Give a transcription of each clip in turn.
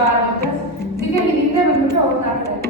ನಮಸ್ಕಾರ ಮುದ್ರ. ಹೀಗೆ ಹಿಂದೆ ಬಂದ್ಬಿಟ್ಟು ಅವ್ರು ಮಾಡ್ತಾರೆ.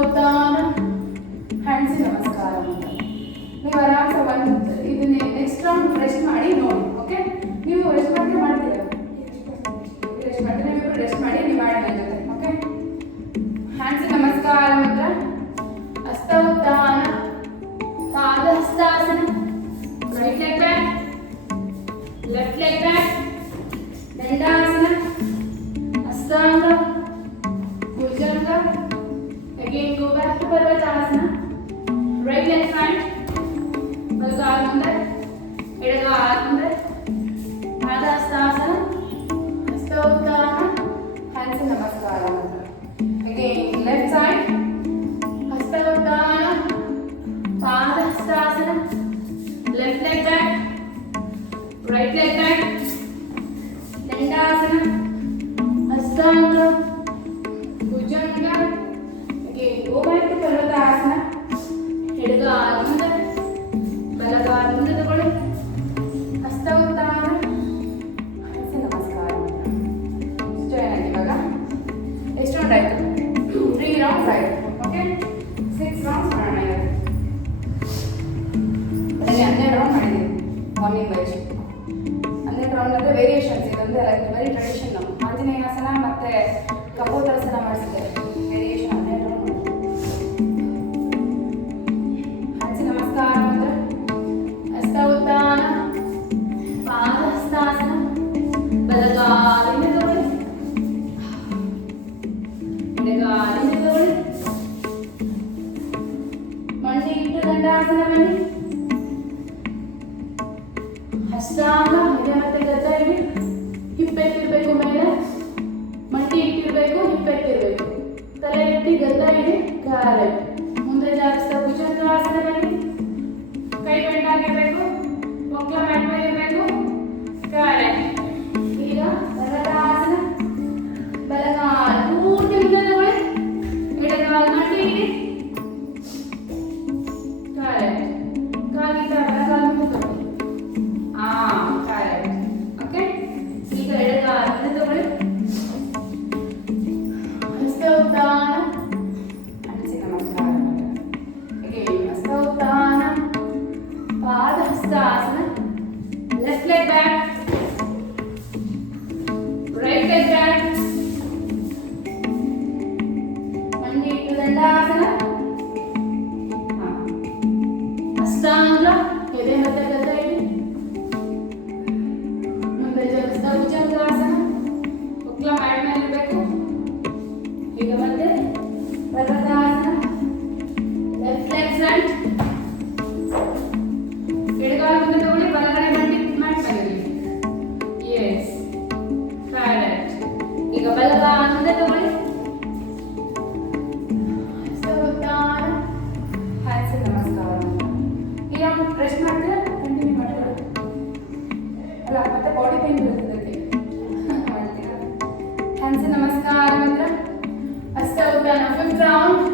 ಉತ್ಥಾನ ಹ್ಯಾಂಡ್ಸ್ ನಮಸ್ಕಾರ ಅಂತ. ನೀವು ಆರಾಮ್ಸೆ ಒಂದು ಇದನ್ನ ನೆಕ್ಸ್ಟ್ ರೌಂಡ್ ರೆಸ್ಟ್ ಮಾಡಿ ನೋಡಿ. ಓಕೆ, ನೀವು ರೆಸ್ಟ್ ಮಾಡ್ತೀರಾ? ರೆಸ್ಟ್ ಮಾಡ್ತೀರಾ? ನೀವು ರೆಸ್ಟ್ ಮಾಡಿ, ನೀವು ಮಾಡಿ ನನ್ನ ಜೊತೆ. ಓಕೆ, ಹ್ಯಾಂಡ್ಸ್ ನಮಸ್ಕಾರ ಮಾತ್ರ. ಹಸ್ತ ಉತ್ಥಾನ, ಪಾದ ಹಸ್ತಾಸನ, right leg back, left leg back, ದಂಡಾಸನ, ಹಸ್ತಾಂಗ, ಭುಜಂಗ. Again go back to Parvatasana. Right leg front, ಬಲಗಾಲ ಮುಂದೆ, ಎಡಗಾಲ ಮುಂದೆ, ಪಾದಹಸ್ತಾಸನ, ಹಸ್ತ ಉತ್ಥಾನ, ಹ್ಯಾಂಡ್ಸ್ ನಮಸ್ಕಾರ. Again left side, ಹಸ್ತ ಉತ್ಥಾನ, ಪಾದಹಸ್ತಾಸನ, left leg back, right leg back, dandasana, ಹಸ್ತಾಂಗ, Bhujanga. Go back to Parvatasana. ಎಡಗಾಲ ಮುಂದೆ, ಬಲಗಾಲ ಮುಂದೆ ತಗೊಳ್ಳಿ, ಹಸ್ತ ಉತ್ಥಾನ, ಹಸ್ತ ನಮಸ್ಕಾರ. ಜಾಯಿನ್ ಆಗಿ ಇವಾಗ ಎಷ್ಟು ರೌಂಡ್ ಆಯಿತು? 3 ರೌಂಡ್ಸ್ ಆಯಿತು. ಓಕೆ, 6 ರೌಂಡ್ಸ್ ಮಾಡೋಣ. ಅದರಲ್ಲಿ 12 ರೌಂಡ್ ಮಾಡಿದ್ದೀವಿ ಮಾರ್ನಿಂಗ್ ವೈಸ್. 12 ರೌಂಡ್ ಅಂದರೆ ವೇರಿಯೇಷನ್ಸ್. ಇದೊಂದೇ ಅಲ್ಲ, ಇದು ಬರೀ ಟ್ರೆಡಿಷನ್. ಆಂಜನೇಯಾಸನ ಮತ್ತು ಕಪೋತಾಸನ ಮಾಡಿಸಿದ್ದಾರೆ. Variation 12 round. ಹಸ್ತ ಉತ್ಥಾನ, ಪಾದಹಸ್ತಾಸನ, ಬಲಗಾಲಿಂದ ತಗೊಳ್ಳಿ, ಎಡಗಾಲಿಂದ ತಗೊಳ್ಳಿ, ಮಂಡಿ ಇಟ್ಟು ದಂಡಾಸನ ಬನ್ನಿ. ಹಸ್ತಾಂಗ ಎದೆ ಮತ್ತೆ ಗದ್ದ ಇಡಿ, ಹಿಪ್ಪೆತ್ತಿರ್ಬೇಕು ಮೇಲೆ, ಮಂಡಿ ಇಟ್ಟಿರ್ಬೇಕು, ಹಿಪ್ಪೆತ್ತಿರ್ಬೇಕು, ತಲೆ ಇಟ್ಟು ಗದ್ದ ಇಡಿ, ಕಾಲು ಮುಂದೆ ಜಾರಿಸ್ತಾ ಭುಜಂಗಾಸನ ಬನ್ನಿ. ಕೈ ಬೆಂಡಾಗಿರ್ಬೇಕು, ಒಕ್ಲ ಮ್ಯಾಟ್ ಮೇಲೆ ಇರಬೇಕು. ಕರೆಕ್ಟ್. ಈಗ ಪರ್ವತಾಸನ, ಬಲಗಾಲ ಪೂರ್ತಿ ಮುಂದೆ ತಗೊಳ್ಳಿ, ಎಡಗಾಲ ಮಂಡಿ ಇಡಿ. ಕರೆಕ್ಟ್. ಕಾಲಿಂದ ಬಲಗಾಲ ಮುಂದೆ ತಗೊಳ್ಳಿ. ಕರೆಕ್ಟ್. ಓಕೆ, ಈಗ ಎಡಗಾಲ ಮುಂದೆ ತಗೊಳ್ಳಿ, ಹಸ್ತ ಉತ್ಥಾನ, ಹ್ಯಾಂಡ್ಸ್ ನಮಸ್ಕಾರ. ಹಸ್ತ ಉತ್ಥಾನ, ಪಾದಹಸ್ತಾಸನ, left leg back, right leg back, ಮಂಡಿ ಇಟ್ಟು ದಂಡಾಸನ, ಹಸ್ತಾಂಗ ಎದೆ ಮತ್ತೆ ಗದ್ದ ಇಡಿ, ಮುಂದೆ ಜಗಿಸ್ತಾ ಭುಜಂಗಾಸನ, ಒಕ್ಲ ಮ್ಯಾಟ್ ಮೇಲೆ ಇರಬೇಕು. ಈಗ ಮತ್ತೆ ಪರ್ವತಾಸನ, ಲೆಫ್ಟ್ ಲೆಗ್ ಫ್ರಂಟ್, ಎಡಗಾಲ ಮುಂದೆ ತಗೊಳ್ಳಿ, ಬಲಗಡೆ ಮಂಡಿ ಮ್ಯಾಟ್ ಮೇಲೆ ಇಡಿ. S, correct. ಈಗ ಬಲಗಾಲ ಮುಂದೆ ತಗೊಳ್ಳಿ, ಹಸ್ತ ಉತ್ಥಾನ, ಹ್ಯಾಂಡ್ಸ್ ನಮಸ್ಕಾರ. ಈಗ ರೆಸ್ಟ್ ಮಾಡ್ತೀರಾ? ಕಂಟಿನ್ಯೂ ಮಾಡ್ತೀರಾ? ಅಲ್ಲ, ಮತ್ತೆ ಬಾಡಿ ಪೇನ್ ಬರುತ್ತೆ ಮಾಡ್ತೀರಾ? ಹ್ಯಾಂಡ್ಸ್ ನಮಸ್ಕಾರ ಮಾತ್ರ. ಹಸ್ತ ಉತ್ಥಾನ 5th ರೌಂಡ್,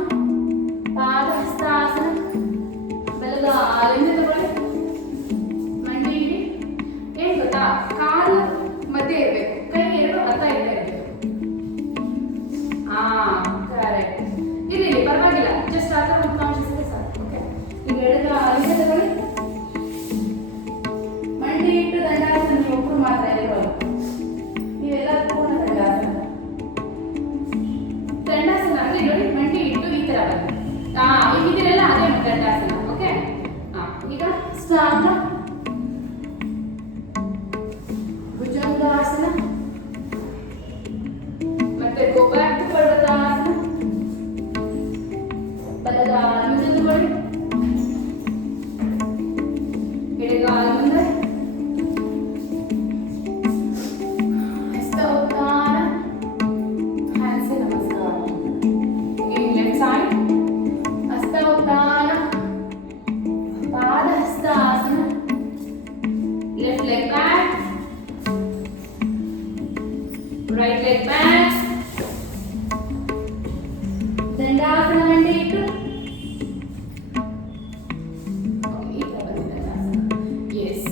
ಪಾದಹಸ್ತಾಸನ, ಬಲಗಾಲಿಂದ ತಗೊಳ್ಳಿ, ಮಂಡಿ ಇಡಿ. ಏನ್ ಗೊತ್ತಾ, ಕಾಲು ಮಧ್ಯೆ ಇರಬೇಕು, ಕೈ ಎರಡು ಅತ್ತ ಇರ್ತಾ ಇರಬೇಕು. ಕರೆಕ್ಟ್. ಇರಲಿ, ಪರವಾಗಿಲ್ಲ, ಜಸ್ಟ್ ಆ ಥರ ಒಂದು ಕಾನ್ಶಿಯಸ್ ಇದೆ ಸಾಕು. ಓಕೆ, ಈಗ ಎಡಗಾಲಿಂದ ತಗೊಳ್ಳಿ, ಮಂಡಿ ಇಟ್ಟು ದಂಡಾಸನ. ನೀವು ಒಬ್ಬರು ಮಾತ್ರ ಇರೋಲ್ಲ, ನೀವೆಲ್ಲ ಪೂರ್ಣ ದಂಡಾಸನ. ದಂಡಾಸನ ಅಂದ್ರೆ ನೋಡಿ, ಮಂಡಿ ಇಟ್ಟು ಈ ತರ ಬನ್ನಿ. ಈಗಿದಿರಲ್ಲ, ಅದೇ ದಂಡಾಸನ. ಓಕೆ, ಈಗ ಸ್ಟಾರ್ಟ್. ಭುಜಂಗಾಸನ, ಮತ್ತೆ ಗೋ ಬ್ಯಾಕ್ ಟು ಪರ್ವತಾಸನ. ಬಲಗಾಲ ಮುಂದೆ ತಗೊಳ್ಳಿ, ಎಡಗಾಲ ಮುಂದೆ, ಹಸ್ತ ಉತ್ಥಾನ, ಹ್ಯಾಂಡ್ಸ್ ನಮಸ್ಕಾರ. ಲೆಫ್ಟ್ ಸೈಡ್, ಹಸ್ತ ಉತ್ಥಾನ, ಪಾದಹಸ್ತಾಸನ, left leg back, right leg back, ದಂಡಾಸನ ಮಂಡಿ ಇಟ್ಟು. ಈ ತರ ಬಂದಿದೆ ದಂಡಾಸನ. ಎಸ್,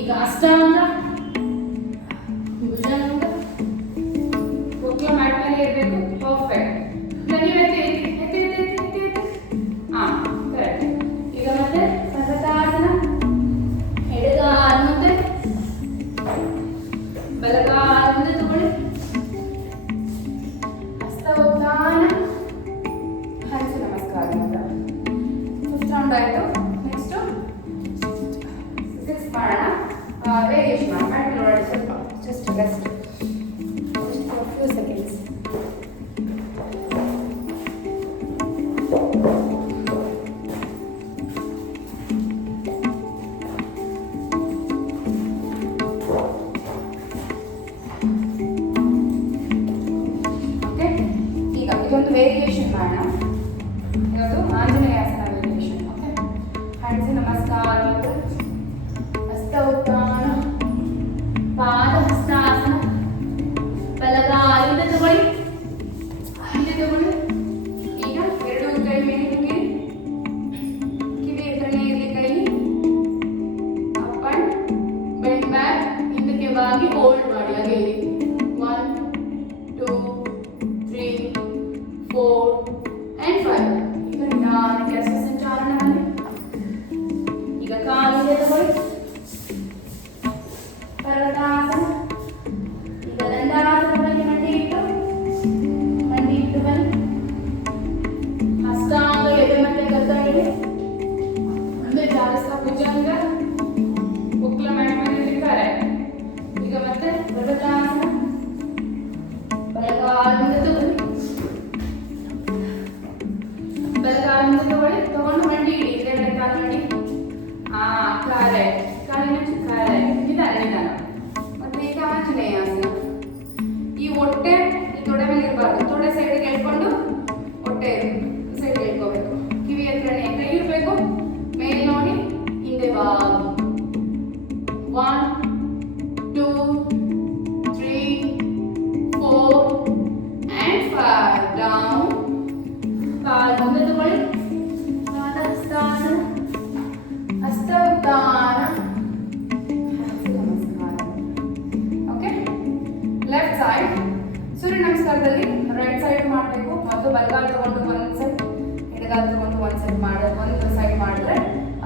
ಈಗ ಅಷ್ಟಾಂಗ, ಭುಜಂಗ, ಒಕ್ಲ ಮ್ಯಾಟ್ ಮೇಲೆ ಇರಬೇಕು. ಪರ್ಫೆಕ್ಟ್. ಈಗ ನೀವು ಎತ್ತಿ ವೇರಿಯೇಷನ್ ಮಾಡೋಣ. ಯಾವುದು ಆಂಜನೇಯಾಸನ ವೇರಿಯೇಷನ್. ಓಕೆ, ಹ್ಯಾಂಡ್ಸ್ ನಮಸ್ಕಾರ ಮುದ್ರೆ, ಹಸ್ತ ಉತ್ಥಾನ, ಪಾದ ಹಸ್ತಾಸನ, ಬಲಗಾಲಿಂದ ತಗೊಳ್ಳಿ, ಹಿಂದೆ ತಗೊಳ್ಳಿ. ಈಗ ಎರಡು ಕೈ ಮೇಲೆ ಹಿಂಗೆ, ಕಿವಿ ಎತ್ತರನೇ ಇರಲಿ ಕೈ. ಅಪ್ ಅಂಡ್ ಬೆಂಡ್ ಬ್ಯಾಕ್, ಹಿಂದಕ್ಕೆ ಬಾಗಿ ಹೋಲ್ಡ್ ಮಾಡಿ. ಹಾಗೆ ಇರಿ. 1 2 3 4 and 5. ಈಗ ನಿಧಾನಕ್ಕೆ ಹಸ್ತ ಸಂಚಾಲನ ಮಾಡಿ. ಈಗ ಕಾಲಿಗೆ ತಗೊಳ್ಳಿ, ಪರ್ವತಾಸನ. ಈಗ ದಂಡಾಸನದಲ್ಲಿ ಮಂಡಿ ಇಟ್ಟು ಬನ್ನಿ. ಹಸ್ತಾಂಗ ಎದೆ ಮತ್ತೆ ಗದ್ದ ಇದೆ. ಮುಂದೆ ಜಾರಿಸ್ತಾ ಭುಜಂಗ, ಉಕ್ಲ ಮಾಡಿದ್ದಾರೆ. ಈಗ ಮತ್ತೆ ಪರ್ವತಾಸನ, ಬಲಗಾಲಿಂದ ತಗೊಳ್ಳಿ, ಬಲಗಾಲಿಂದ ತಗೊಂಡು ಮಂಡಿ ಇಡಿ. ಎರಡನೇ ಕಾಲು ಮಂಡಿ. ಕಾಲಿನ ನಿಧಾನ. ಮತ್ತೆ ಈಗ ಆಂಜನೇಯಾಸನ. ಈ ಹೊಟ್ಟೆ ಈ ತೊಡೆ ಮೇಲೆ ಇರಬಾರ್ದು. ತೊಡೆ ಸೈಡ್ಗೆ ಎಳ್ಕೊಂಡು ಹೊಟ್ಟೆ ಸೈಡ್ ಎಳ್ಕೋಬೇಕು. ಕಿವಿ ಹತ್ರನೇ ಕೈ ಇರಬೇಕು. ಮೇಲೆ ನೋಡಿ, ಹಿಂದೆ ಬಾಗಿ. 1 2 3 4 and 5. ಡೌನ್. ಕಾಲು ಮುಂದೆ ತಗೊಳ್ಳಿ, ಪಾದ ಹಸ್ತಾಸನ, ಹಸ್ತ ಉತ್ಥಾನ, ನಮಸ್ಕಾರ. ಓಕೆ, ಲೆಫ್ಟ್ ಸೈಡ್ ಸೂರ್ಯ ನಮಸ್ಕಾರದಲ್ಲಿ ರೈಟ್ ಸೈಡ್ ಮಾಡಬೇಕು. ಮತ್ತು ಬಲಗಾಲ ತಗೊಂಡು ಒಂದು ಸೈಡ್, ಎಡಗಾಲ ತಗೊಂಡು ಒಂದು ಸೈಡ್ ಒಂದು ಸೈಡ್ ಮಾಡಿದ್ರೆ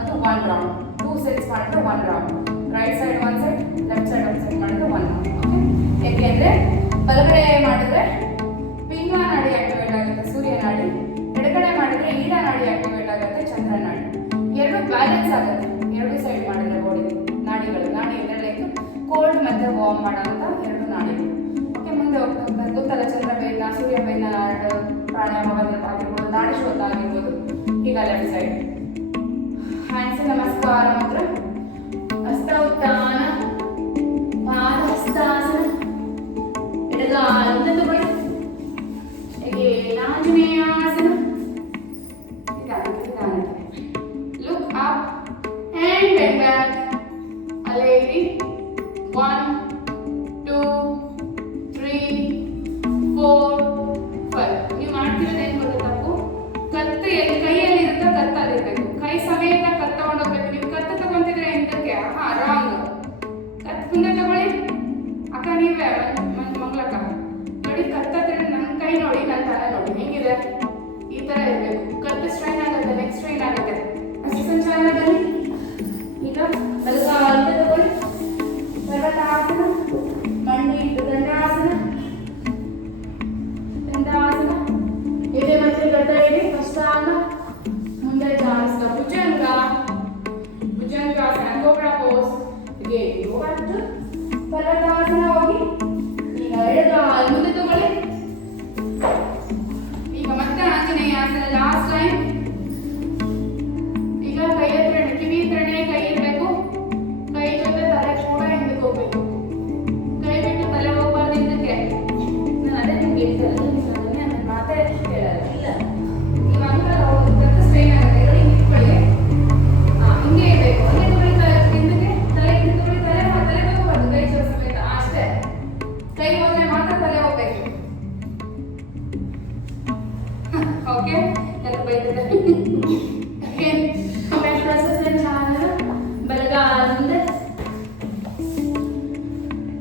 ಅದು 1 ರೌಂಡ್. 2 ಸೆಟ್ಸ್ ಮಾಡಿದ್ರೆ 1 round. Right side 1 side, left side 1 side ಮಾಡಿದ್ರೆ 1 ರೌಂಡ್. ಓಕೆ, ಯಾಕೆಂದ್ರೆ ಬಲಗಡೆ ಮಾಡಿದ್ರೆ ಪಿಂಗಲ ನಾಡಿ ಆಕ್ಟಿವೇಟ್ ಆಗುತ್ತೆ, ಸೂರ್ಯ ನಾಡಿ. ಎಡಗಡೆ ಮಾಡಿದ್ರೆ ಈಡ ನಾಡಿ ಆಕ್ಟಿವೇಟ್ ಆಗುತ್ತೆ, ಚಂದ್ರ ನಾಡಿ. ಎರಡು ಬ್ಯಾಲೆನ್ಸ್ ಆಗುತ್ತೆ ಎರಡು ಸೈಡ್ ಮಾಡಿದ್ರೆ ಬಾಡಿ ನಾಡಿಗಳು. ನಾಡಿ ಎರಡಕ್ಕೆ ಕೋಲ್ಡ್ ಮತ್ತೆ ವಾರ್ಮ್ ಮಾಡೋಂಥ ಎರಡು ನಾಡಿಗಳು. ಓಕೆ, ಮುಂದೆ ಹೋಗ್ತಾ ಗೊತ್ತಲ್ಲ, ಚಂದ್ರಬೇದ, ಸೂರ್ಯಬೇದ ಪ್ರಾಣಾಯಾಮ ಆಗಿರ್ಬೋದು, ನಾಡಿ ಶ್ರೋತ ಆಗಿರ್ಬೋದು. ಈಗ ಲೆಫ್ಟ್ ಸೈಡ್ ಹ್ಯಾಂಡ್ಸ್ ನಮಸ್ಕಾರ ಮುದ್ರೆ, ಹಸ್ತ ಉತ್ಥಾನ, ಪಾದ ಹಸ್ತಾಸನ, ಎಡಗಾಲಿಂದ ತಗೊಳ್ಳಿ. ಹೀಗೆ ಆಂಜನೇಯಾಸನ. Look up and bend back. ಅಲ್ಲೇ ಇರಿ. 1 2 3 4 5. ನೀವು ಮಾಡ್ತಿರೋದು ಏನು ಗೊತ್ತಾ ತಪ್ಪು? ಕತ್ತು ಎಲ್ಲಿ ಕೈಯಲ್ಲಿ ಇರುತ್ತೋ ಕತ್ತು ಅಲ್ಲಿರ್ಬೇಕು. ಕೈ ಸಮೇತ ಕತ್ತು ತಗೊಂಡೋಗ್ಬೇಕು. ನೀವು ಕತ್ತು ತಗೊಂತಿದ್ರೆ ಹಿಂದಕ್ಕೆ ರಾಂಗ್. ಕತ್ತು ಮುಂದೆ ತಗೊಳ್ಳಿ. ಅಕ್ಕ ನೀವೇ ಮಂಗ್ಲಕ್ಕ ನೋಡಿ, ಕತ್ತತ್ರ ನನ್ನ ಕೈ ನೋಡಿ, ನನ್ನ ತಲೆ ನೋಡಿ ಹೇಗಿದೆ. ಈ ತರ ಇರಬೇಕು. ಕತ್ತು ಸ್ಟ್ರೈನ್ ಆಗುತ್ತೆ, ನೆಕ್ಸ್ಟ್ ಸ್ಟ್ರೈನ್ ಆಗುತ್ತೆ. ಹಸ್ತ ಸಂಚಾಲನದಲ್ಲಿ ಈಗ ಬಲಗಾಲಿಂದ ತಗೊಳ್ಳಿ, ಪರ್ವತಾಸನ, ಮಂಡಿ ಇಟ್ಟು ದಂಡಾಸನ, ಎದೆ ಮತ್ತೆ ಗಡ್ಡ ಇಡಿ. ಹಸ್ತಾಂಗ ಮುಂದೆ ಜಾರಿಸ್ತಾ ಭುಜಂಗಾಸನ, ಕೋಬ್ರಾ ಪೋಸ್. ಹೀಗೆ ಹೋಗ್ಬಿಟ್ಟು ಪರ್ವತಾಸನ ಹೋಗಿ. ಈಗ ಎಡಗಾಲು ಮುಂದೆ ತಗೊಳ್ಳಿ. ಈಗ ಮತ್ತೆ ಆಂಜನೇಯಾಸನ ಲಾಸ್ಟ್ ಲೈನ್. ಈಗ ಕೈ ಹತ್ರ ಕಿವಿ ಹತ್ರನೇ ಕೈ ಇರಬೇಕು. ಕೈ ಜೊತೆ ತಲೆ ಕೂಡ ಹಿಂದಕ್ಕೆ ಹೋಗ್ಬೇಕು. ಕೈ ಬಿಟ್ಟು ತಲೆ ಹೋಗ್ಬಾರ್ದು ಹಿಂದಕ್ಕೆ. ನಾನು ಅದೇ ನಿಮ್ಗೆ ಹೇಳ್ತಾರೆ, ನನ್ನ ಮಾತೇ ಹೇಳಲ್ಲ. ಇಲ್ಲ, ನೀವು ಹಂಗಲ್ಲ, ಕತ್ತು ಸ್ಟ್ರೈನ್ ಆಗುತ್ತೆ. ಎರಡು ಹಿಂಗೆ ಇಟ್ಕೊಳ್ಳಿ. ಹಿಂಗೆ ಇರಬೇಕು. ಹಂಗೆ ತಗೊಳ್ಳಿ, ಹಿಂದಕ್ಕೆ ತಲೆ ಹಿಂದೆ ತಗೊಳ್ಳಿ. ತಲೆ ಹೋಗ್ಬಾರ್ದು, ಕೈ ಜೋರ್ ಸಮೇತ ಅಷ್ಟೇ. ಕೈ ಹೋದ್ರೆ ಮಾತ್ರ ತಲೆ ಹೋಗ್ಬೇಕು. ಓಕೆ, ಎಲ್ಲ ಬೈತಾರೆ. ಬಲಗಾಲಿಂದ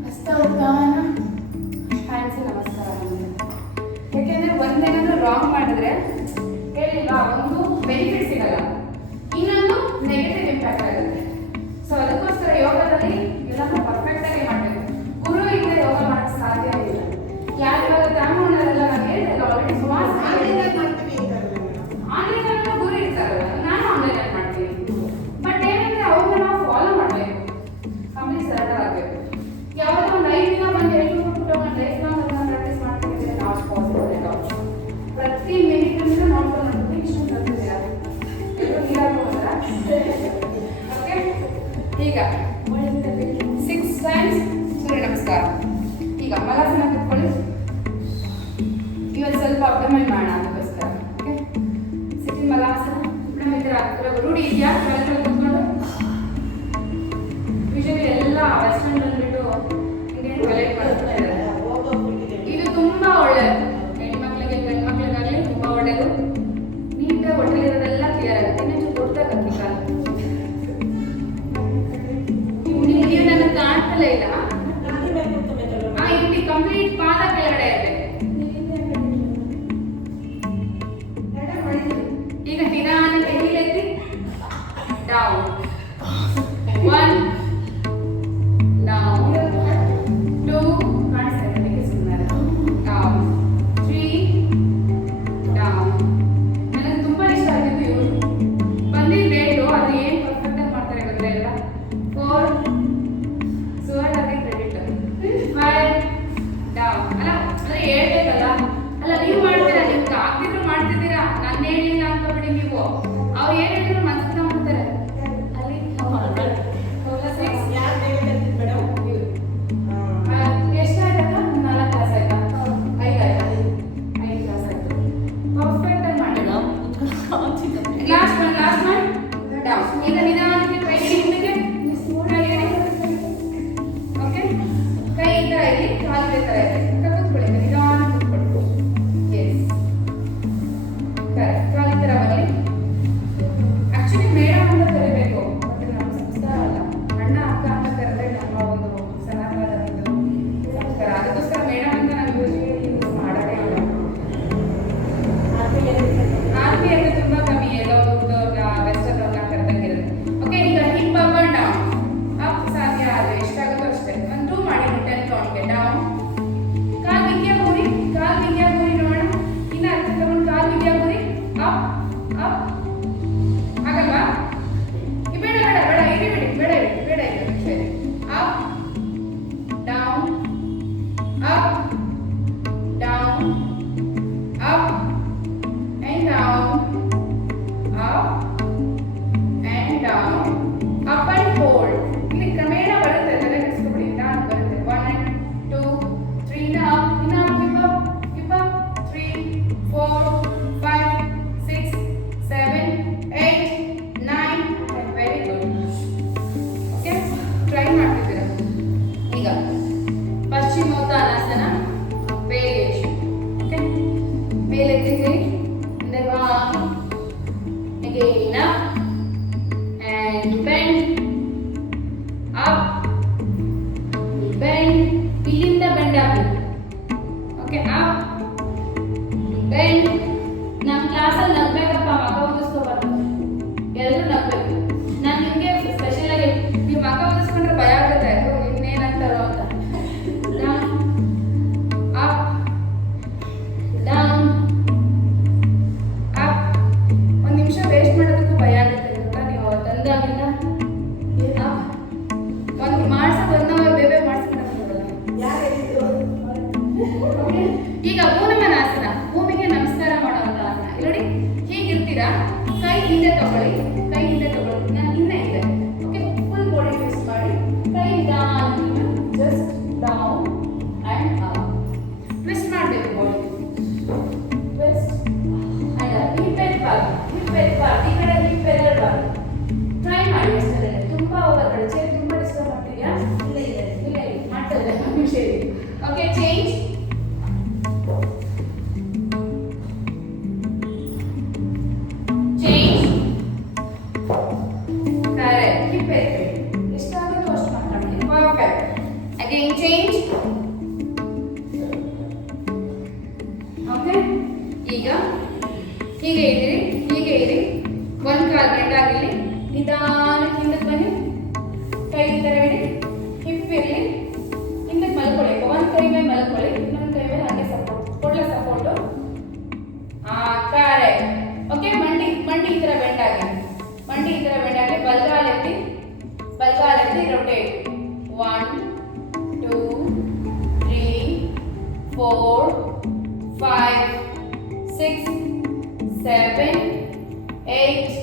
ಹಸ್ತ ಉತ್ಥಾನ, ಹ್ಯಾಂಡ್ಸ್ ನಮಸ್ಕಾರ. ಯಾಕೆಂದ್ರೆ ಒಂದೇನಾದ್ರೂ ರಾಂಗ್ ಮಾಡಿದ್ರೆ ಹೇಳಿಲ್ವಾ, ಒಂದು ಬೆನಿಫಿಟ್ ಸಿಗಲ್ಲ, ಇನ್ನೊಂದು ನೆಗೆಟಿವ್ ಇಂಪ್ಯಾಕ್ಟ್ ಆಗುತ್ತೆ. ಸೊ ಅದಕ್ಕೋಸ್ಕರ ಯೋಗದಲ್ಲಿ ಎಲ್ಲನೂ ಪರ್ಫೆಕ್ಟ್ ಆಗಿ ಮಾಡಬೇಕು. ಗುರು ಇಲ್ಲದೆ ಯೋಗ ಮಾಡಕ್ಕೆ ಸಾಧ್ಯ ಇಲ್ಲ. ಯಾರು ಇವಾಗ ಬ್ರಾಹ್ಮಣರೆಲ್ಲ ನಾನು ಹೇಳಿದೆ ಆಲ್ರೆಡಿ ಸುಮಾರು ಆನ್ಲೈನ್ ಗುರು ಇರ್ತಾರಲ್ಲ, ನಾನು ಆನ್ಲೈನ್ ಮಾಡ್ತೀನಿ. ಬಟ್ ಏನಂದ್ರೆ ಅವ್ರನ್ನ ನಾವು ಫಾಲೋ ಮಾಡಬೇಕು, ಕಂಪ್ಲೀಟ್ ಸರೆಂಡರ್ ಆಗಬೇಕು. ಯಾವಾಗ ಒಂದು 5 ದಿನ ಬಂದು ಹೇಳ್ಬಿಟ್ಟು ಒಂದು ಲೈಫ್ ಲಾಂಗ್ ಅದನ್ನ ಪ್ರಾಕ್ಟೀಸ್ ಮಾಡ್ತಿದ್ರೆ ನಾಟ್ ಪಾಸಿಬಲ್ ಅಟ್ ಆಲ್. ಪ್ರತಿ ಮಿನಿಟ್ ನೋಡ್ಕೊಂಡು ಇಷ್ಟು ಬರ್ತಿದ್ದೀರಾ, ನೀರಾಗ ಓಕೆ. ಅಬ್ಡಮನ್ ಮಾಡೋಣ ಅದಕ್ಕೋಸ್ಕರ. ಓಕೆ, ಸಿಟ್ಟಿಂಗ್ ಮಲಾಸನ ಮೇಡಮ್ ಈ ಥರ ರೂಢಿ ಇದೆಯಾ? ಕೂತ್ಕೊಂಡು ಯೂಶಲಿ ಎಲ್ಲ ವೆಸ್ಟರ್ನ್ ಬಂದ್ಬಿಟ್ಟು ಇಂಡಿಯನ್ ಕಲೆಕ್ಟ್ ಮಾಡ್ತಾ ಇದ್ದಾರೆ. ಇದು ತುಂಬಾ ಒಳ್ಳೆಯದು, ಹೆಣ್ಮಕ್ಳಿಗೆ ಗಂಡ್ಮಕ್ಳಿಗಾಗಲಿ ತುಂಬಾ ಒಳ್ಳೆಯದು. ನೀಟಾಗಿ ಹೊಟ್ಟೆಲಿರೋದೆಲ್ಲ ಕ್ಲಿಯರ್ ಆಗುತ್ತೆ. ಇನ್ನೊಂದು ದೊಡ್ಡದಾಗ ಹಾಕಿ ಕಾಲು. ನೀವು ನನಗೆ ಕಾಣ್ತಲೇ ಇಲ್ಲ. ಇಲ್ಲಿ ಕಂಪ್ಲೀಟ್ ಪಾದ ಕೆಳಗಡೆ ಇದೆ. ಈಗ ನಿಧಾನಕ್ಕೆ ಹೀಲೆತ್ತಿ ಡೌನ್ 1 ಡೌನ್ 2 ಕಾಣಿಸ್ತಾ ಇದೆ ಸುಮ್ಮನೆ ಡೌನ್ 3 ಡೌನ್. ನನಗೆ ತುಂಬಾ ಇಷ್ಟ ಆಗಿದ್ದು ಇವರು ಬಂದಿದ್ದ ರೇಟು ಅದು ಏನು ಪರ್ಫೆಕ್ಟ್ ಆಗಿ ಮಾಡ್ತಾರೆ ಗೊತ್ತಾ ಇಲ್ಲ. 4 ಸುವರ್ಣ ಕ್ರೆಡಿಟ್ 5 ಡೌನ್. ಅಲ್ಲ ಅಂದ್ರೆ ಹೇಳ್ಬೇಕಲ್ಲ, ಅಲ್ಲ ನೀವು ಮಾಡ್ತೀರಾ, ನೀವು ಆಗ್ತಿದ್ರು ಮಾಡ್ತಿದ್ದೀರಾ, ನಾನು ಹೇಳಿಲ್ಲ ಅನ್ಕೋಬೇಡಿ ನೀವು. ಅವ್ರು ಏನು ಹೇಳಿದ್ರು ಮನಸ್ಸನ್ನ ಮಾಡ್ತಾರೆ. ಅಲ್ಲಿ ಎಷ್ಟಾಯ್ತಕ್ಕ? 4 ಕ್ಲಾಸ್ ಆಯ್ತಾ? 5 ಆಯ್ತಾ? 5 ಕ್ಲಾಸ್ ಆಯ್ತು. ಪರ್ಫೆಕ್ಟ್ ಆಗಿ ಮಾಡಿದ. Last one down. ಈಗ ನಿಧಾನಕ್ಕೆ ಕೈ ಹಿಂದಕ್ಕೆ ಓಕೆ, ಕೈ ಈ ಥರ ಇದೆ, ಕಾಲು ಈ ಥರ ಇದೆ. ಕೂತ್ಕೊಳ್ಳಿ, ನಿಧಾನ ಕೂತ್ಕೊಳ್ಳಿ. Yes correct. ಕಾಲು ಈ ಥರ ಬರಲಿ. ಆಕ್ಚುಲಿ ಮೇಡಮ್ ಅಂತ ಕರಿಬೇಕು, ಮತ್ತೆ ನಮ್ಮ ಸಂಸ್ಕಾರ ಅಲ್ಲ. ಅಣ್ಣ ಅಕ್ಕ ಅಂತ ಕರೆದ್ರೆ ನಮ್ಮ ಒಂದು ಸನಾತನದ ಒಂದು ಸಂಸ್ಕಾರ. ಅದಕ್ಕೋಸ್ಕರ ಮೇಡಮ್ ಅಂತ ನಾವು ಯೂಸ್ ಮಾಡೋದೇ ಇಲ್ಲ. ಆರ್ಮಿ ಅಂದ್ರೆ ತುಂಬಾ ಕಮ್ಮಿ, ಎಲ್ಲೋ ವೆಸ್ಟರ್ನ್ ಅವ್ರನ್ನ ಕರೆದಂಗಿರುತ್ತೆ. ಓಕೆ, ಈಗ hip up and down. Up ಸಾಧ್ಯ ಆದರೆ ಎಷ್ಟಾಗುತ್ತೋ ಅಷ್ಟೇ. 1 2 ಮಾಡಿ 10 ಕೌಂಟ್ಗೆ ಡೌನ್. ಕಾಲ್ ವಿದ್ಯಾ ಗುರಿ ನೋಡೋಣ. ಇನ್ನು ಅರ್ಥ ತಗೊಂಡು ಕಾಲ್ ವಿದ್ಯಾ ಗುರಿ ಅಪ್ ಅಪ್. ಆಗಲ್ವಾ? ಬೇಡ ಬೇಡ ಬೇಡ ಇರಿ ಬಿಡಿ, ಬೇಡ ಇರಿ, ಬೇಡ ಇರಿ, ಸರಿ. Up down up down up and down, up and down, up and hold. ಇಲ್ಲಿ ಕ್ರಮೇಣ ಬರುತ್ತೆ, ತಲೆ ಕೆಡಿಸ್ಕೊಬಿಡಿ, ನಿಧಾನ ಬರುತ್ತೆ. 1 2 3 ಇನ್ನ keep up 3 4 5 6 7 8 9 very good. Okay, try ಮಾಡ್ತಿದ್ದೀರಾ. ಈಗ ಪಶ್ಚಿಮೋತ್ತಾನಾಸನ ವೇರಿಯೇಷನ್. ಓಕೆ, ಮೇಲೆ ಎತ್ತಿದ್ದೀರಿ. Again up and bend up, bend. ಇಲ್ಲಿಂದ ಬೆಂಡ್ ಆಗಬೇಕು. Okay, up bend. ನಮ್ಮ ಕ್ಲಾಸಲ್ಲಿ ನಗ್ಬೇಕಪ್ಪ, ಮಗ ಓದಿಸ್ಕೋಬಾರ್ದು, ಎಲ್ಲರೂ ನಗ್ಬೇಕು. ನಾನು ನಿಮಗೆ ಸ್ಪೆಷಲ್ ಆಗಿ ನೀವು ಮಗ ಓದಿಸ್ಕೊಂಡ್ರೆ ಭಯ ಆಗುತ್ತೆ, ಇನ್ನೇನಂತಾರೋ ಅಂತ. Down up down up. ಒಂದು ನಿಮಿಷ ವೇಸ್ಟ್ ಮಾಡೋದಕ್ಕೂ ಭಯ ಆಗುತ್ತೆ ಗೊತ್ತಾ? ನೀವು ತಂದಾಗಿಂದ ಒಂದು ಮಾಡ್ಸೋದು 1 ಅವರ್ ಬೇಗ ಮಾಡಿಸ್ಕೊಂಡಲ್ಲ. ಈಗ ಭೂನಮನಾಸನ, ಭೂಮಿಗೆ ನಮಸ್ಕಾರ ಮಾಡುವಂತ ಆಸನ. ನೋಡಿ ಹೀಗಿರ್ತೀರಾ, ಕೈ ಹಿಂದೆ ತಗೊಳ್ಳಿ, ಕೈ ಹಿಂದೆ ತಗೊಳ್ಳಿ, ನಾನು ಹಿಂದೆ ಇದೆ. ಓಕೆ, ಫುಲ್ ಬಾಡಿ ಟ್ವಿಸ್ಟ್ ಮಾಡಿ, ಕೈ down just down and up. Twist ಮಾಡಬೇಕು body, twist and up. Hip ಎತ್ಬಾರ್ದು, ಈ ಕಡೆ ಹಿಪ್ ಎತ್ತಬಾರ್ದು. ಟ್ರೈ ಮಾಡಿ ಅಷ್ಟೇ. ತುಂಬಾ ಹೊರಗಡೆ ಚೇರ್ ತುಂಬಾ ಡಿಸ್ಟರ್ಬ್ ಮಾಡ್ತೀಯಾ? ಇಲ್ಲ ಮಾಡ್ತದೆ. Okay, change. ಕರೆಕ್ಟ್. ಹಿಪ್ ಎತ್ತಬೇಕು, ಎಷ್ಟಾಗುತ್ತೋ ಅಷ್ಟು ಮಾತಾಡಿ. ಪರ್ಫೆಕ್ಟ್. Again change. ಓಕೆ, ಈಗ ಹೀಗೆ ಇರಿ. ಒಂದು ಕಾಲು ಬೆಂಡ್ ಆಗಿರಲಿ. ನಿಧಾನಕ್ಕೆ ಹಿಂದಕ್ಕೆ ಬನ್ನಿ, ಕೈ ಈ ಥರ ಇಡಿ, ಹಿಪ್ ಇರಲಿ. ಹಿಂದಕ್ಕೆ ಮಲ್ಕೊಳ್ಳಿ, ಒಂದು ಕೈ ಮೇಲೆ ಮಲ್ಕೊಳ್ಳಿ, ಇನ್ನೊಂದು ಕೈ ಮೇಲೆ ಹಾಗೆ ಸಪೋರ್ಟ್ ಸಪೋರ್ಟು. ಕರೆಕ್ಟ್. ಓಕೆ, ಮಂಡಿ ಈ ಥರ ಬೆಂಡ್ ಆಗಿ, ಬಲ್ಗಾಲೆತ್ತಿ rotate. 1 2 3 4 5 6 7 8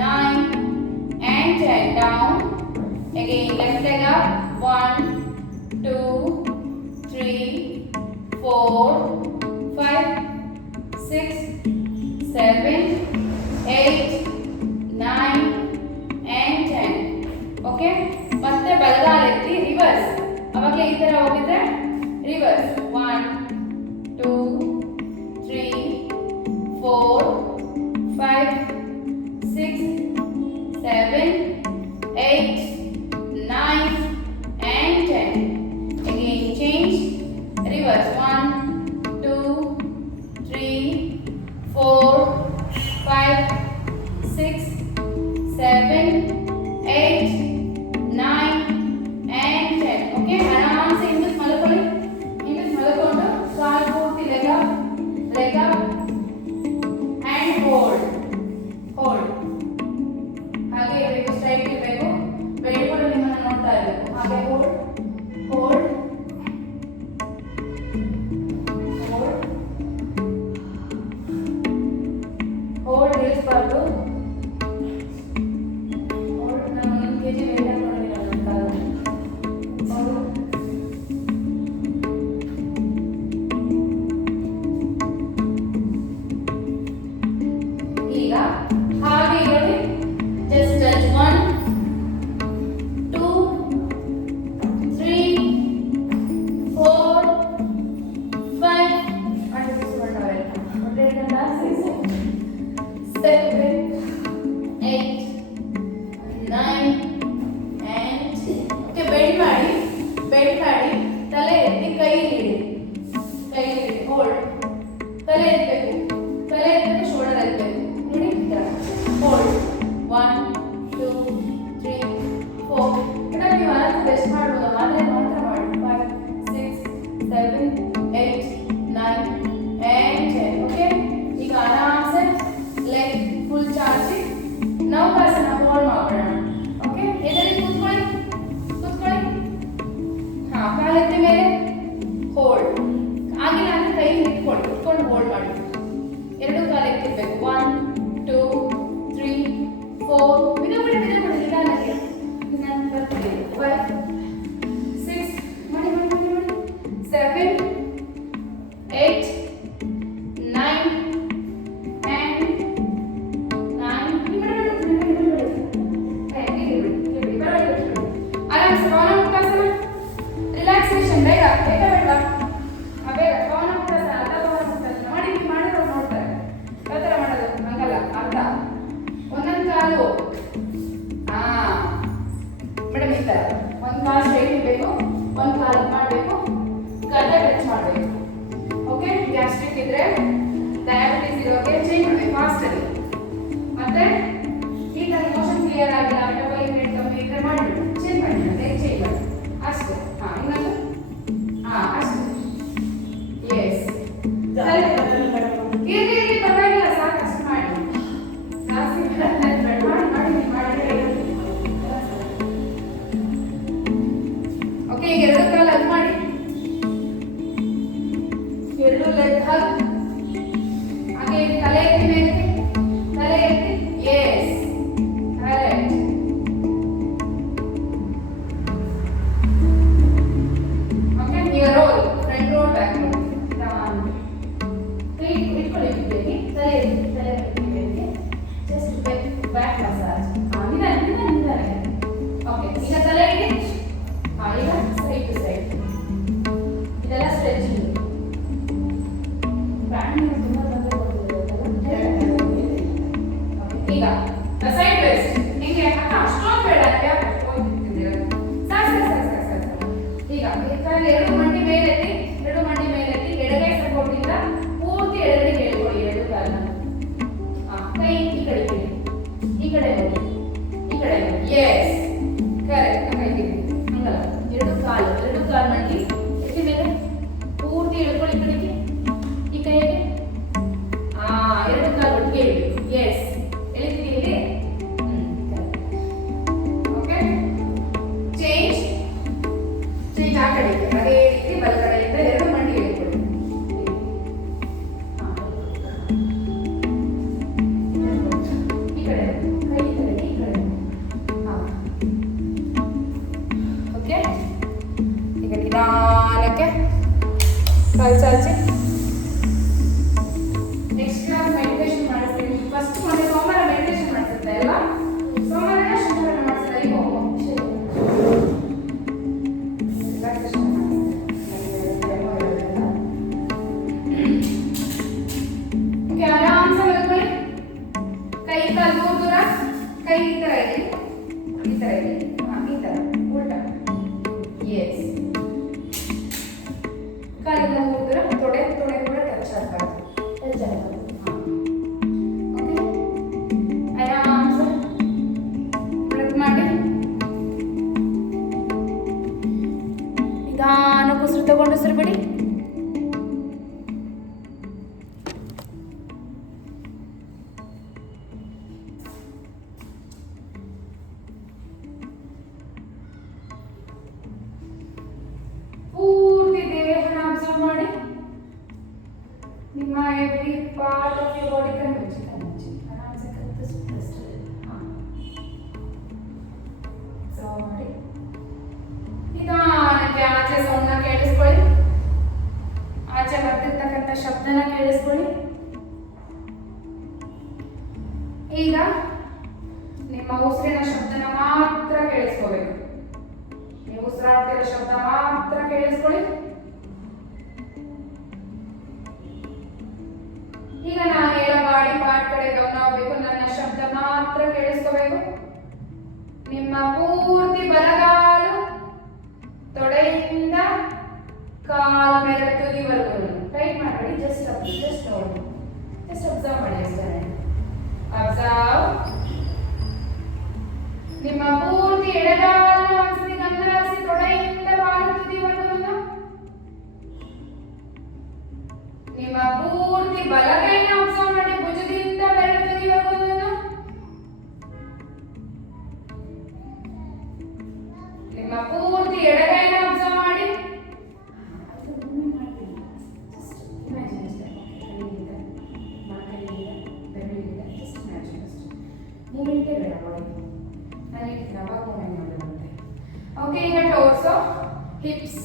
9 and 10. Down. Again, left leg up. 1 2 3 4 5 okay, ಈ ತರ ಹೋಗಿದ್ರೆ reverse 1 2 3 4 5 6 7 8 9 and 10. Again change, reverse 1 2 3 4 5 6 7 8 9 and 10. Okay, आराम से इंग्लिश मलकोली, इंग्लिश मलकोंडु काल पूर्ति leg up and hold ಹಾಗೆ ಇರಬೇಕು, ಸ್ಟ್ರೈಟ್ ಇರಬೇಕು, ಬೆಳ್ಕೊಂಡು ನಿಮ್ಮನ್ನು ನೋಡ್ತಾ ಇರಬೇಕು. ಹಾಗೆ hold ಇಳಿಸಬಾರ್ದು. ನಾನು 1 kg ಮೇಂಟೈನ್ ಮಾಡಿರೋದು. ಈಗ ಹಾಗೆ ಇರೋದು just touch 1 2 3 4 5 and 6 7 8 9 and 10. Okay, bend ಮಾಡಿ ತಲೆ ಎತ್ತಿ ಕೈ ಹಿಡಿ, ಹೋಲ್ಡ್. ತಲೆ ಎತ್ತಬೇಕು, ಶೋಲ್ಡರ್ ಎತ್ತಬೇಕು. ನೋಡಿ, ಹೋಲ್ಡ್ 1 2 3 4. ಮೇಡಮ್ ನೀವು ಆರಾಮ ರೆಸ್ಟ್ ಮಾಡ್ಬೋದು, ಆದರೆ ಮಾತ್ರ ಮಾಡಿ 5 6 7 8 9 and 10. ಓಕೆ, ಈಗ ಆರಾಮ್ಸೆ ಲೆಗ್ ಫುಲ್ ಚಾರ್ಜ್ ನೌಕಾಸನ ಹೋಲ್ಡ್ ಮಾಡೋಣ. ಓಕೆ, ಎದರಲ್ಲಿ ಕೂತ್ಕೊಳ್ಳಿ. ಹಾ, ಕಾಲೆತ್ತಿ ಮೇಲೆ ಹೋಲ್ಡ್. ಆಗಿಲ್ಲ ಅಂದ್ರೆ ಕೈ ಹಿಡ್ಕೊಂಡು ಹೋಲ್ಡ್ ಮಾಡಿ. 2 ಕಾಲು ಎತ್ತಿರ್ಬೇಕು. 1 2 3 4 ಬಿಡಬೇಡಿ ನಿಧಾನಕ್ಕೆ. 5 6 ಮಾಡಿ 7 8 9 and 9. ಆರಾಮ್ से पवन मुक्तासन, ರಿಲ್ಯಾಕ್ಸೇಷನ್ ಬೇಗ ಬೇಗ ಪವನ ಮುಕ್ತಾಸನ, ಅರ್ಧ ಪವನ ಮುಕ್ತಾಸನ ಮಾಡಿ. ಮಾಡಿದ್ರು ನೋಡ್ತಾರೆ ಯಾವ ಥರ ಮಾಡೋದು, ಹಂಗಲ್ಲ, ಅರ್ಧ ಒಂದೊಂದು ಕಾಲು. ಮೇಡಮ್ ಈ ಥರ ಒಂದು ಕಾಲು ಸ್ಟ್ರೈಟ್ ಇರಬೇಕು, ಒಂದು ಕಾಲು ಮಾಡಬೇಕು, ಗಡ್ಡ ಟಚ್ ಮಾಡಬೇಕು. ಓಕೆ, ಗ್ಯಾಸ್ಟ್ರಿಕ್ ಇದ್ರೆ, ಡಯಾಬಿಟಿಸ್ ಇರೋಕೆ ಚೇಂಜ್ ಮಾಡಬೇಕು ಫಾಸ್ಟಲ್ಲಿ. ಮತ್ತೆ ಈ ಥರ ಮೋಷನ್ ಕ್ಲಿಯರ್ ಆಗಿಲ್ಲ, ಮೆಟಬಾಲಿಕ್ ಕಮ್ಮಿ ಇದ್ರೆ ಮಾಡಿಬಿಡು, ಚೇಂಜ್ ಮಾಡಿಬಿಡು, ಚೇಂಜ್ ಮಾಡಿ ಅಷ್ಟೇ. ಹಾಂ, ಇನ್ನೊಂದು ಅಷ್ಟೇ. ಎಸ್, ಇರಲಿ ಪರವಾಗಿಲ್ಲ, ಸಾಕು, ಅಷ್ಟು ಮಾಡಿ. ಜಾಸ್ತಿ ಮಾಡಿ. ಓಕೆ, ಈಗ 2 ಕಾಲು ಹಗ್ ಮಾಡಿ, 2 ಲೆಗ್ ಹಗ್. ಹಾಗೆ ತಲೆ ಎತ್ತಿ, ಎಸ್, ಕರೆಕ್ಟ್. ಓಕೆ, ಈಗ roll, front roll, back roll. ಇಟ್ಕೊಳ್ಳಿ ಬಿಟ್ಟಿಗೆ, ತಲೆ ಎತ್ತಿ, ಜಸ್ಟ್ ಬ್ಯಾಕ್ ಮಸಾಜ್. ನಿಧಾನ. ಓಕೆ, ಈಗ ತಲೆ ಇಡಿ. ಈಗ ಸೈಡ್ ಟು ಸೈಡ್, ಇದೆಲ್ಲ ಸ್ಟ್ರೆಚಿಂಗ್. ಈಗ ಸೈಡ್ ವೇಸ್ಟ್ ಹಿಂಗೆ ಅಷ್ಟೊಂದು ಬೇಡ, ಸಾಕು. ಈಗ ಎರಡು ಮಂಡಿ ಮೇಲೆತ್ತಿ, ಎಡಗೈ ಸಪೋರ್ಟಿಂದ ಪೂರ್ತಿ ಎಡಗಡೆಗೆ ಹೇಳ್ಕೊಳ್ಳಿ. 2 ಕಾಲನ್ನ ಕೈ ಈ ಕಡೆ ಹೋಗಿ, ಎಸ್, ಕರೆಕ್ಟ್. ಹಂಗಲ್ಲ, 2 ಕಾಲು ಮಂಡಿ ಎತ್ತಿ ಮೇಲೆ ಪೂರ್ತಿ ಹೇಳ್ಕೊಳ್ಳಿ. ಈ ಕಡೆಗೆ, ಈ ಕೈಗೆ 2 ಕಾಲು ಒಟ್ಟಿಗೆ ಇಡಬೇಕು. ಎಸ್, ಎಳಿತೀರಿ. ಓಕೆ, ಚೇಂಜ್ ಆ ಕಡೆ, ಅದೇ ರೀತಿ ಬಲಗಡೆಯಿಂದ 2 ಮಂಡಿ ಹೇಳ್ಕೊಳ್ಳಿ. ಈ ಕಡೆ ಕೈ, ಈ ಕಡೆ. ಓಕೆ, ಈಗ ನಿಧಾನಕ್ಕೆ ಕಾಲು ಚಾಚಿ. ನೆಕ್ಸ್ಟ್ ಕ್ಲಾಸ್ ಮೆಡಿಟೇಷನ್ ಮಾಡಿಸ್ತೀನಿ. ಫಸ್ಟ್ ಮೊನ್ನೆ ಸೋಮವಾರ ಮೆಡಿಟೇಷನ್ ಮಾಡಿಸುತ್ತೆ ಅಲ್ವಾ? ಶುಕ್ರವಾರ ಮಾಡಿಸಿದ. ಈಗ ರಿಲ್ಯಾಕ್ಸೇಷನ್ ನಿಮ್ಮ every part of your body ಕಣ್ಮುಚ್ಚಿ ಆರಾಮ್ಸೆ ಕಲಿತು ಹಾಂ ಸೊ ಮಾಡಿ ನಿಧಾನಕ್ಕೆ ಆಚೆ ಸೌಂಡ್ನ ಕೇಳಿಸ್ಕೊಳ್ಳಿ, ಆಚೆ ಬರ್ತಿರ್ತಕ್ಕಂಥ ಶಬ್ದನ ಕೇಳಿಸ್ಕೊಳ್ಳಿ. ಈಗ ನಿಮ್ಮ ಉಸಿರಿನ ಶಬ್ದನ ಮಾತ್ರ ಕೇಳಿಸ್ಕೋಬೇಕು. ನೀವು ಉಸಿರಾಡ್ತಿರೋ ಶಬ್ದ ಮಾತ್ರ ಕೇಳಿಸ್ಕೊಳ್ಳಿ. ಈಗ ನಾನು ಹೇಳೋ ಬಾಡಿ ಪಾರ್ಟ್ ಕಡೆ ಗಮನ ಹೋಗ್ಬೇಕು. ನನ್ನ ಶಬ್ದ ಮಾತ್ರ ಕೇಳಿಸ್ಕೋಬೇಕು. ನಿಮ್ಮ ಪೂರ್ತಿ ಬಲಗಾಲು ತೊಡೆಯಿಂದ ಕಾಲ ಮೇಲೆ ತುದಿವರೆಗೂ ಟೈಟ್ ಮಾಡಬೇಡಿ. ಜಸ್ಟ್ ನೋಡಿ, ಜಸ್ಟ್ ಅಬ್ಸರ್ವ್ ಮಾಡಿ ಅಷ್ಟೇ. ಅಬ್ಸರ್ವ್. ನಿಮ್ಮ ಪೂರ್ತಿ ಎಡಗಾಲನ್ನ ಒಂದ್ಸತಿ ಗಮನ ಹರಿಸಿ ತೊಡೆಯಿಂದ ಕಾಲ ತುದಿವರೆಗೂ. ನಿಮ್ಮ ಪೂರ್ತಿ ಬಲಗೈನ ಅಬ್ಸರ್ವ್ ಮಾಡಿ ಭುಜದಿಂದ ಬೆರಳು ತುದಿವರೆಗೂ. ನಿಮ್ಮ ಪೂರ್ತಿ ಎಡಗೈನ ಅಬ್ಸರ್ವ್ ಮಾಡಿ. ಓಕೆ, ಈಗ ಟೋರ್ಸೋ, ಹಿಪ್ಸ್,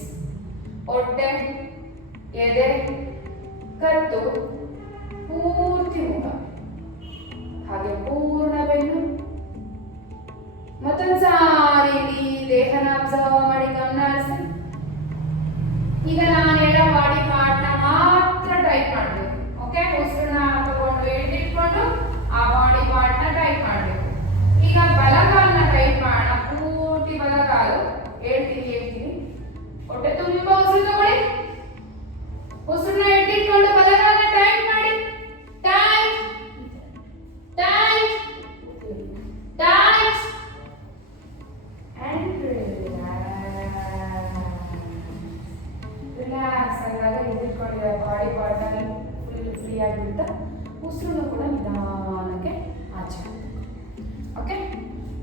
ಹೊಟ್ಟೆ, ಎದೆ, ಕತ್ತು, ಪೂರ್ತಿ ಮುಖ, ಹಾಗೆ ಪೂರ್ಣ ಬೆನ್ನು. ಮತ್ತೊಂದ್ಸಾರಿ ದೇಹನ ಅಬ್ಸರ್ವ್ ಮಾಡಿ ಗಮನ ಹರಿಸಿ. ಈಗ ನಾನು ಹೇಳೋ ಬಾಡಿ ಪಾರ್ಟ್ನ ಮಾತ್ರ ಟೈಪ್ ಮಾಡಬೇಕು. ಓಕೆ, ಉಸಿರನ್ನ ತಗೊಂಡು ಇಟ್ಕೊಂಡು ಆ ಬಾಡಿ ಪಾರ್ಟ್ನ ಟೈಪ್ ಮಾಡಬೇಕು. ಈಗ ಬಲಗಾಲನ್ನ ಟೈಪ್ ಮಾಡೋಣ. ಪೂರ್ತಿ ಬಲಗಾಲು ಹೇಳ್ತೀನಿ. ಹೊಟ್ಟೆ ತುಂಬಾ ಉಸಿರು ತಗೊಳ್ಳಿ. ಉಸಿರನ್ನ ಇಟ್ಕೊಂಡು ಬಲಗಾಲನ್ನ ಟೈಪ್ ಮಾಡಿ. Tight tight tight and relax ಆದಾಗ ಇಟ್ಕೊಂಡಿರೋ ಬಾಡಿ ಪಾರ್ಟ್ ಫುಲ್ ಫ್ರೀ ಆಗಿಬಿಡುತ್ತೆ. ಉಸಿರನ್ನು ಕೂಡ ನಿಧಾನಕ್ಕೆ ಆಚೆ. ಓಕೆ,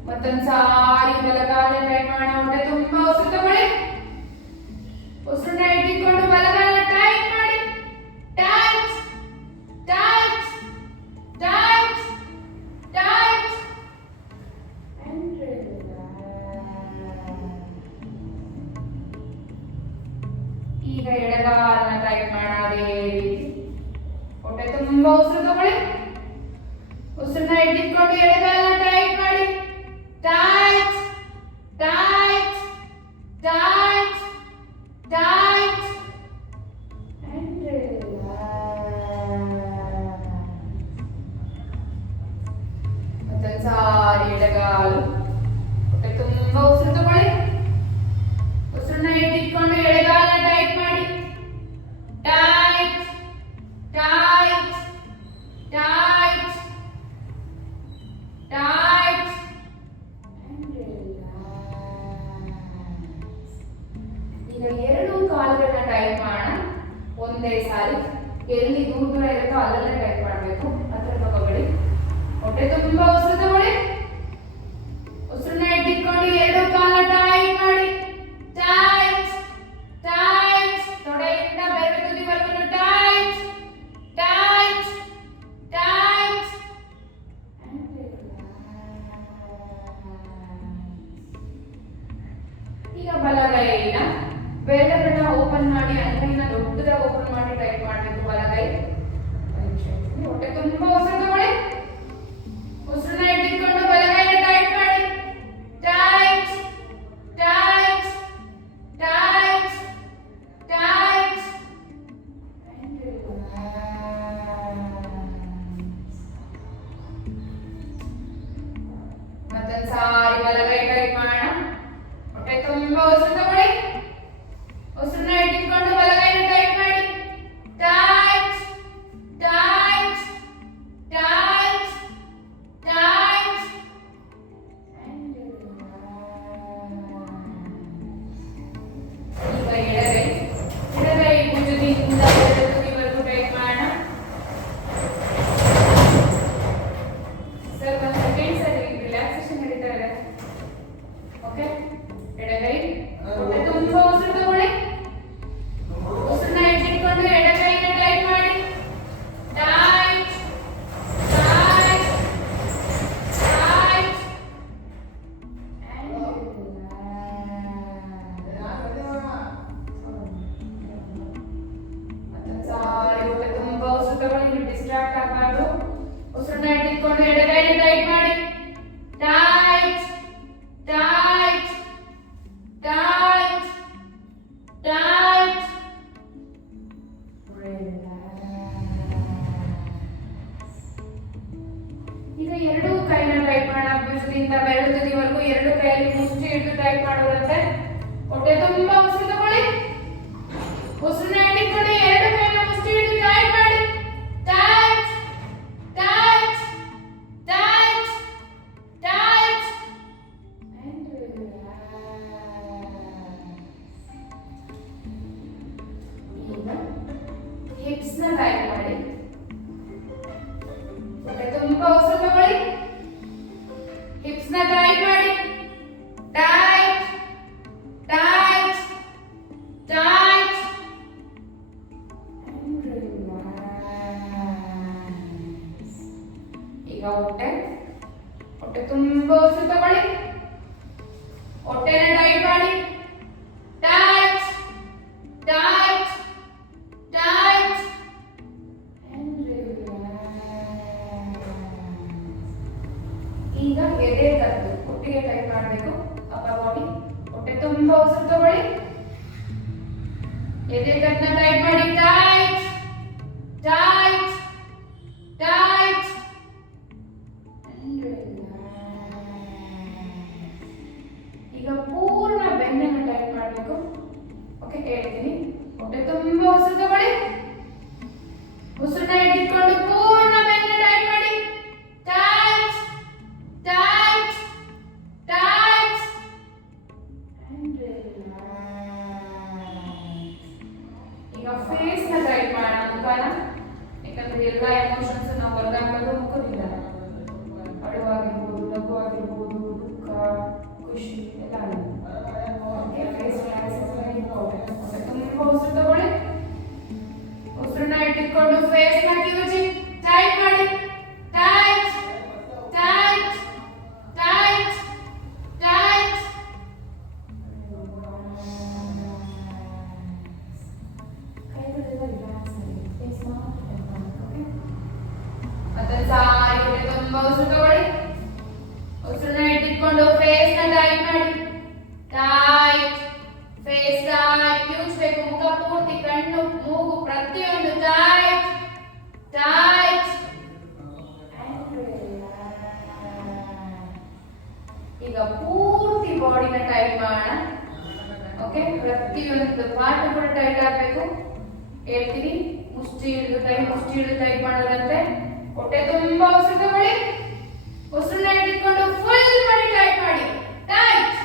ಮತ್ತೊಂದ್ಸಾರಿ ಬಲಗಾಲ ಟೈಟ್ ಮಾಡೋಣ. ಹೊಟ್ಟೆ ತುಂಬಾ ಉಸಿರು ತಗೊಳ್ಳಿ. ಉಸಿರನ್ನ ಇಟ್ಕೊಂಡು ಬಲಗಾಲ ಟೈಟ್ ಮಾಡಿ. Tight tight tight tight and ಈಗ ಎಡಗಾಲನ್ನ ಟೈಟ್ ಮಾಡೋದೇ ರೀತಿ. ಹೊಟ್ಟೆ ತುಂಬಾ ಉಸಿರು ತಗೊಳ್ಳಿ. ಉಸಿರನ್ನ ಇಟ್ಕೊಂಡು ಎಡಗಾಲನ್ನ ಟೈಟ್ ಮಾಡಿ. Tight tight tight tight and ಮತ್ತೊಂದ್ಸಾರಿ ಎಡಗಾಲು. ಹೊಟ್ಟೆ ತುಂಬಾ ಉಸಿರು ತಗೊಳ್ಳಿ. ಉಸಿರನ್ನ ಇಟ್ಕೊಂಡು ಎಡಗಾಲನ್ನ ಟೈಟ್ ಮಾಡಿ. Tight tight tight tight and ಈಗ ಎರಡು ಕಾಲುಗಳನ್ನ ಟೈಟ್ ಮಾಡೋಣ ಒಂದೇ ಸಾರಿ. ಎಲ್ಲಿ ದೂರ ದೂರ ಇರುತ್ತೋ ಅಲ್ಲಲ್ಲೇ ಟೈಟ್ ಮಾಡಬೇಕು. ಹತ್ರ ತಗೋಬೇಡಿ. ಹೊಟ್ಟೆ ತುಂಬಾ ಉಸಿರು ತಗೊಳ್ಳಿ. ಉಸಿರನ್ನ ಇಟ್ಕೊಂಡು ಎರಡು ಕಾಲ ಟೈಟ್ ಮಾಡಿ. ಟೈಟ್ ಟೈಟ್ ತೊಡೆಯಿಂದ ಬೆರಳು ತುದಿವರೆಗೂ ಟೈಟ್ ಟೈಟ್ ಟೈಟ್ ಈಗ ಬಲಗೈನ ಬೆರಳನ್ನ ಓಪನ್ ಮಾಡಿ, ಅಂಗೈನ ದೊಡ್ಡದಾಗಿ ಓಪನ್ ಮಾಡಿ ಟೈಟ್ ಮಾಡಬೇಕು. ಬಲಗೈ. ಹೊಟ್ಟೆ ತುಂಬಾ ಉಸಿರು ತಗೊಳ್ಳಿ. ಉಸಿರನ್ನ ಇಟ್ಕೊಂಡು ತಗೊಳ್ಳಿ, ನೀವು ಡಿಸ್ಟ್ರಾಕ್ಟ್ ಆಗಬಾರ್ದು. ಉಸಿರನ್ನ ಇಟ್ಕೊಂಡು ಎಡಗೈನ ಟೈಟ್ ಮಾಡಿ. Tight tight tight tight. ಈಗ ಎರಡು ಕೈನ ಟೈಟ್ ಮಾಡೋಣ. ಭುಜದಿಂದ ಬೆರಳು ತುದಿವರೆಗೂ ಎರಡು ಕೈಯಲ್ಲಿ ಮುಷ್ಟಿ ಹಿಡಿದು ಟೈಟ್ ಮಾಡೋದಂತೆ. ಹೊಟ್ಟೆ ತುಂಬಾ ಉಸಿರು ತಗೊಳ್ಳಿ. ಉಸಿರನ್ನ ಹಿಡಿದುಕೊಂಡು ಎರಡು ಕೈನ ಮುಷ್ಟಿ ಹಿಡಿದು ಟೈಟ್ ಮಾಡಿ. Tight tight tight tight and relax. ಈಗ ಹಿಪ್ಸ್ ನ ಟೈಟ್ ಮಾಡಿ. ಹೊಟ್ಟೆ ತುಂಬಾ ಉಸಿರು ತಗೊಳ್ಳಿ. ಹಿಪ್ಸ್ ನ ಟೈಟ್ ಮಾಡಿ. Tight tight tight and relax. ಈಗ ಹೊಟ್ಟೆ ತುಂಬಾ ಉಸಿರು ತಗೊಳ್ಳಿ. ಹೊಟ್ಟೆನ ಟೈಟ್ ಮಾಡಿ. Tight tight tight and relax. ಈಗ ಎದೆ ಕತ್ತು ಒಟ್ಟಿಗೆ ಟೈಟ್ ಮಾಡಬೇಕು. Upper body. ಹೊಟ್ಟೆ ತುಂಬಾ ಉಸಿರು ತಗೊಳ್ಳಿ. ಎದೆ ಕತ್ತನ್ನ ಟೈಟ್ ಮಾಡಿ. Tight tight tight and relax. ಈಗ ಪೂರ್ಣ ಬೆನ್ನನ್ನು ಟೈಟ್ ಮಾಡಬೇಕು. ಓಕೆ, ಹೇಳ್ತೀನಿ. ಹೊಟ್ಟೆ ತುಂಬಾ ಉಸಿರು ತಗೊಳ್ಳಿ. ಉಸಿರನ್ನ ಇಟ್ಕೊಂಡು ಪೂರ್ಣ ಬೆನ್ನು ಟೈಟ್ ಮಾಡಿ. Tight tight tight and relax. ಈಗ ಫೇಸ್ ನ ಟೈಟ್ ಮಾಡೋಣ, ಮುಖನ. ಯಾಕಂದ್ರೆ ಎಲ್ಲ ಎಮೋಷನ್ಸ್ ನಾವು ಹೊರಗಾಕೋದು ಮುಖದಿಂದ. ಅಳುವಾಗಿರ್ಬೋದು, ನಗುವಾಗಿರ್ಬೋದು, ದುಃಖ, ಖುಷಿ ಎಲ್ಲ ಓಕೆ. ಫೇಸ್ ತುಂಬಾ ಉಸಿರು ತಗೊಳ್ಳಿ. ಉಸಿರನ್ನ ಇಟ್ಕೊಂಡು ಫೇಸ್ ನ ಕಿವುಚಿ ಟೈಟ್ ಮಾಡಿ. Tight tight tight tight. ಕೈಗಳೆಲ್ಲ ರಿಲ್ಯಾಕ್ಸ್ ಆಗಿದೆ. ಫೇಸ್ ಮಾತ್ರ ಟೈಟ್ ಮಾಡಬೇಕು. ಓಕೆ, ಮತ್ತೆ ಸಾರಿ ಹೊಟ್ಟೆ ತುಂಬಾ ಉಸಿರು ತಗೊಳ್ಳಿ. ಉಸಿರನ್ನ ಇಟ್ಕೊಂಡು ಫೇಸ್ ನ ಟೈಟ್ ಮಾಡಿ. Tight face tight. ಕಿವುಚಬೇಕು. ಮುಖ ಪೂರ್ತಿ, ಕಣ್ಣು, ಮೂಗು ಪ್ರತಿಯೊಂದು ಟೈಟ್ ಟೈಟ್ and relax. ಈಗ ಪೂರ್ತಿ ಬಾಡಿನ ಟೈಟ್ ಮಾಡೋಣ. ಓಕೆ, ಪ್ರತಿಯೊಂದು ಪಾರ್ಟ್ ಕೂಡ ಟೈಟ್ ಆಗಬೇಕು. ಹೇಳ್ತೀನಿ. ಮುಷ್ಟಿ ಹಿಡಿದು ಟೈಟ್ ಮಾಡೋದಂತೆ. ಹೊಟ್ಟೆ ತುಂಬಾ ಉಸಿರು ತಗೊಳ್ಳಿ. ಉಸಿರನ್ನ ಇಟ್ಕೊಂಡು ಫುಲ್ ಬಾಡಿ ಟೈಟ್ ಮಾಡಿ. Tight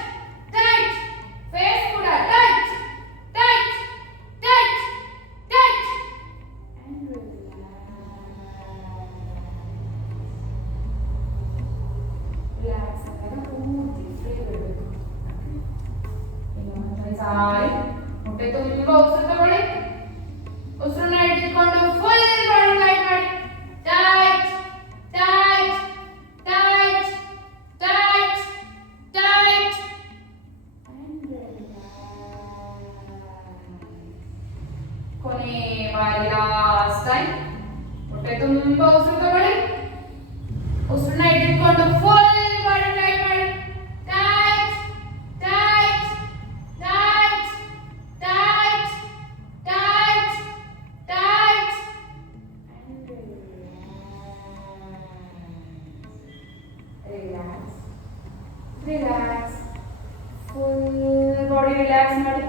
tight. ಫೇಸ್ ಕೂಡ tight tight tight tight and relax. ಆದಾಗ ಪೂರ್ತಿ ಫ್ರೀ ಬಿಡಬೇಕು. ಈಗ ಮತ್ತೆ ಸಾರಿ ಹೊಟ್ಟೆ ತುಂಬಾ ಉಸಿರು ತಗೊಳ್ಳಿ. ಉಸಿರನ್ನ ಇಟ್ಕೊಂಡು ಫುಲ್ ಬಾಡಿ ಟೈಟ್ ಮಾಡಿ. Tight tight tight tight tight and relax. ಕೊನೆ ಬಾರಿ ಲಾಸ್ಟ್ ಟೈಮ್. ಹೊಟ್ಟೆ ತುಂಬಾ ಉಸಿರು ತಗೊಳ್ಳಿ. ಉಸಿರನ್ನ ಇಟ್ಕೊಂಡು ಫುಲ್ ಬಾಡಿ ಟೈಟ್ ಮಾಡಿ. Tight tight tight tight tight tight and relax. Relax. Full body relax ಮಾಡಿ.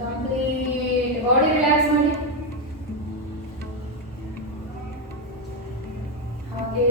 ಕಂಪ್ಲೀಟ್ ಬಾಡಿ ರಿಲ್ಯಾಕ್ಸ್ ಮಾಡಿ. ಹಾಗೆ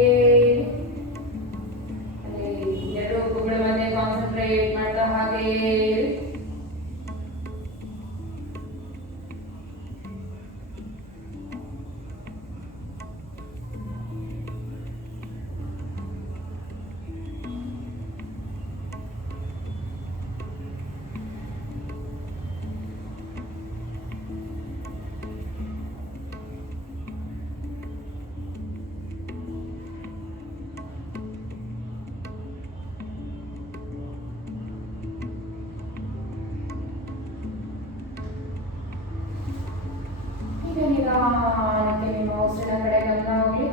ಈಗ ನಿಧಾನಕ್ಕೆ ನಿಮ್ಮ ಉಸಿರಿನ ಕಡೆ ಗಮನ ಹೋಗಲಿ.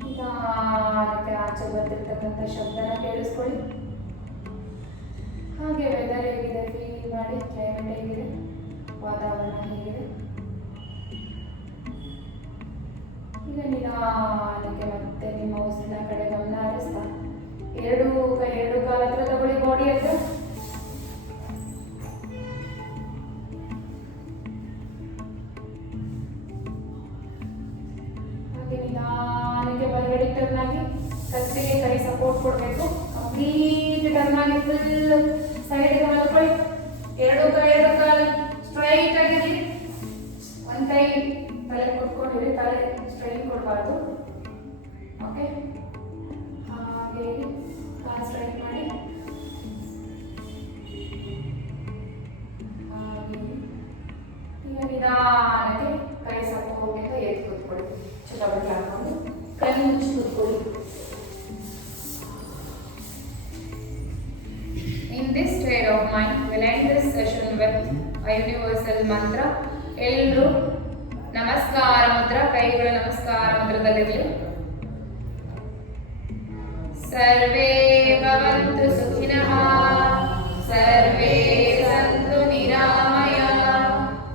ನಿಧಾನಕ್ಕೆ ಆಚೆ ಬರ್ತಿರ್ತಕ್ಕಂಥ ಶಬ್ದನ ಕೇಳಿಸ್ಕೊಳ್ಳಿ. ಹಾಗೆ ವೆದರ್ ಹೇಗಿದೆ ಫೀಲ್ ಮಾಡಿ, ಕ್ಲೈಮೇಟ್ ಹೇಗಿದೆ, ವಾತಾವರಣ ಹೇಗಿದೆ. ಈಗ ನಿಧಾನಕ್ಕೆ ಮತ್ತೆ ನಿಮ್ಮ ಉಸಿರಿನ ಕಡೆ ಗಮನ ಹರಿಸ್ತಾ ಎರಡು ಕಾಲ ಹತ್ರ ತಗೊಳ್ಳಿ ಬಾಡಿ ಹತ್ರ. ಹಾಗೆ ನಿಧಾನಕ್ಕೆ ಬಲಗಡೆ ಟರ್ನ್ ಆಗಿ ಕತ್ತಿಗೆ ಕೈ ಸಪೋರ್ಟ್ ಕೊಡಬೇಕು. ಕಂಪ್ಲೀಟ್ ಟರ್ನ್ ಆಗಿ ಫುಲ್ ಸೈಡ್ಗೆ ಮಲ್ಕೊಳ್ಳಿ. ಎರಡು ಕಾಲು ಸ್ಟ್ರೈಟ್ ಆಗಿರಿ. ಒಂದು ಕೈ ತಲೆ ಕೊಟ್ಕೊಂಡಿರಿ, ತಲೆ ಸ್ಟ್ರೈಟ್ ಕೊಡಬಾರ್ದು. ಓಕೆ, ಹಾಗೆ ಕಾಲು ಸ್ಟ್ರೈಟ್ ಮಾಡಿ. ಹಾಗೆ ಈಗ ನಿಧಾನಕ್ಕೆ ಕೈ ಸ್ವಲ್ಪ ಹೋಗ್ಬೇಕು, ಎದ್ದು ಕೂತ್ಕೊಳ್ಳಿ. ಚಟಬಟ್ಟಿ ಹಾಕೊಂಡು ಕೈ ಮುಚ್ಚಿ ಕೂತ್ಕೊಳ್ಳಿ. In this state of mind, we'll end this session with a universal mantra. ಎಲ್ಲರೂ ನಮಸ್ಕಾರ ಮುದ್ರ, ಕೈಗಳ ನಮಸ್ಕಾರ ಮುದ್ರದಲ್ಲಿರಲಿ. ಸರ್ವೇ ಭವಂತು ಸುಖಿನಃ, ಸರ್ವೇ ಸಂತು ನಿರಾಮಯಾಃ,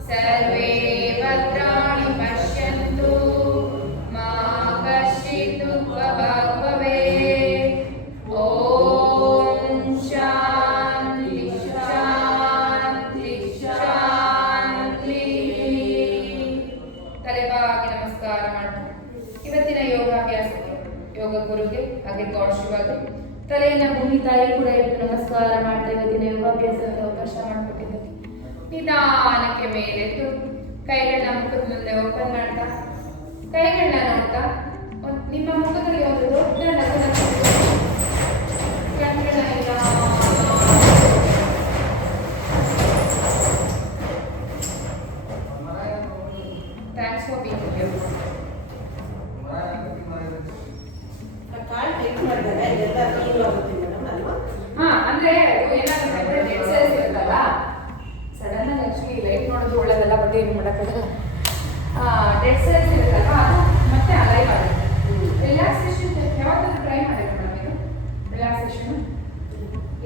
ಸರ್ವೇ ಭದ್ರಾಣಿ ಪಶ್ಯಂತು, ಮಾ ಕಶ್ಚಿತ್ ದುಃಖಭಾಗ್ ಭವೇತ್. ಓಂ ಶಾಂತಿ ಶಾಂತಿ ಶಾಂತಿ. ತಲೆಬಾಗಿ ನಮಸ್ಕಾರ ಮಾಡ್ತಾರೆ. ಇವತ್ತಿನ ಯೋಗಾಭ್ಯಾಸಕ್ಕೆ ಯೋಗ ಗುರುಗೆ ಹಾಗೆ ಗಾಡ್ ಶಿವಾಗೆ ತಲೆಯನ್ನ ಭೂಮಿ ತಾಯಿ ಕೂಡ ಇಟ್ಟು ನಮಸ್ಕಾರ ಮಾಡ್ತಾ ಇವತ್ತಿನ ಯೋಗಾಭ್ಯಾಸಕ್ಕೆ ಅವಕಾಶ ಮಾಡಿಕೊಟ್ಟಿದ್ದಾರೆ. ನಿಧಾನಕ್ಕೆ ಮೇಲೆದ್ದು ಕೈಗಳನ್ನ ಮುಖದ ಮುಂದೆ ಓಪನ್ ಮಾಡ್ತಾ ಕೈಗಳನ್ನ ನೋಡ್ತಾ ನಿಮ್ಮ ಮುಖದಲ್ಲಿ ಒಂದು ದೊಡ್ಡ ನಗು Thanks for being here. ಅಂದ್ರೆ ಏನಾಗುತ್ತೆ ಡೆಡ್ ಸೆಲ್ಸ್ ಇರುತ್ತಲ್ಲ, ಸಡನ್ ಆಗಿ ಆಕ್ಚುಲಿ ಲೈಟ್ ನೋಡೋದು ಒಳ್ಳೇದಲ್ಲ, ಬಟ್ ಏನು ಮಾಡೋಕ್ಕಾಗಲ್ಲ. ಡೆಡ್ ಸೆಲ್ಸ್ ಇರುತ್ತಲ್ಲ ಅದು ಮತ್ತೆ ಅಲೈವ್ ಆಗುತ್ತೆ. ರಿಲ್ಯಾಕ್ಸೇಷನ್ ಯಾವತ್ತಾದ್ರೂ ಟ್ರೈ ಮಾಡಿದ್ರೆ ಮೇಡಮ್ ಇದು ರಿಲ್ಯಾಕ್ಸೇಷನ್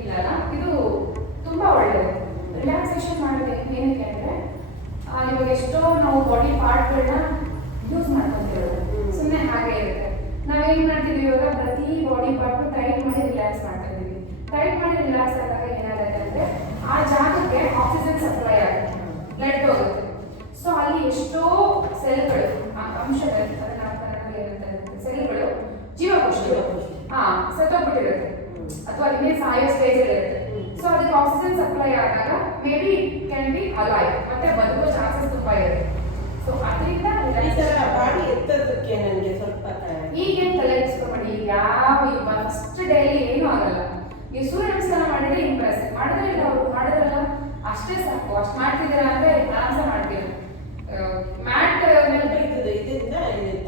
ಇಲ್ಲಲ್ಲ, ಇದು ತುಂಬಾ ಒಳ್ಳೆಯದು. ರಿಲ್ಯಾಕ್ಸೇಷನ್ ಮಾಡೋದು ಏನಕ್ಕೆ ಅಂದರೆ ಇವಾಗ ಎಷ್ಟೋ ನಾವು ಬಾಡಿ ಪಾರ್ಟ್ಗಳನ್ನ ಯೂಸ್ ಮಾಡ್ಕೊತಿರೋದು ಸುಮ್ಮನೆ ಹಾಗೆ ಇರುತ್ತೆ. ನಾವೇನು ಮಾಡ್ತೀವಿ ಇವಾಗ ಪ್ರತಿ ಬಾಡಿ ಪಾರ್ಟ್ ಟೈಟ್ ಮಾಡಿ ರಿಲ್ಯಾಕ್ಸ್ ಮಾಡ್ತಾ ಇದ್ದೀವಿ. ಟೈಟ್ ಮಾಡಿ ರಿಲ್ಯಾಕ್ಸ್ ಆದಾಗ ಏನಾಗುತ್ತೆ ಅಂದರೆ ಆ ಜಾಗಕ್ಕೆ ಆಕ್ಸಿಜನ್ ಸಪ್ಲೈ ಆಗುತ್ತೆ, ಬ್ಲಡ್ ಹೋಗುತ್ತೆ. ಸೊ ಅಲ್ಲಿ ಎಷ್ಟೋ ಸೆಲ್ಗಳು ಅಂಶಗಳು ಸೆಲ್ಗಳು ಜೀವಕೋಶಗಳು ಸತ್ತೋಗ್ಬಿಟ್ಟಿರುತ್ತೆ ಅಥವಾ ಇನ್ನೇ ಸಾಯೋ ಸ್ಟೇಜ್ ಇರುತ್ತೆ. ಸೊ ಅದಕ್ಕೆ ಆಕ್ಸಿಜನ್ ಸಪ್ಲೈ ಆದಾಗ may be can be alive, ಮತ್ತೆ ಬದುಕೋ ಚಾನ್ಸಸ್ ತುಂಬಾ ಇರುತ್ತೆ. ಸೊ ಅದರಿಂದ ಬಾಡಿ ಎತ್ತದಕ್ಕೆ ನನಗೆ ಸ್ವಲ್ಪ ಈಗೇನು ತಲೆ ಇಸ್ಕೊಂಡ್ಬಿಡಿ, ಯಾವ ಫಸ್ಟ್ ಡೇಲಿ ಏನೂ ಆಗಲ್ಲ. ನೀವು ಸೂರ್ಯ ನಮಸ್ಕಾರ ಮಾಡಿದ್ರೆ ಇಂಪ್ರೆಸ್ ಮಾಡಿದ್ರೆ ಇಲ್ಲ, ಅವರು ಮಾಡಿದ್ರಲ್ಲ ಅಷ್ಟೇ ಸಾಕು. ಅಷ್ಟು ಮಾಡ್ತಿದ್ದೀರಾ ಅಂದ್ರೆ ಆರಾಮ್ಸೆ ಮಾಡ್ತೀವಿ. ಮ್ಯಾಟ್ ಇದರಿಂದ ಇಲ್ಲ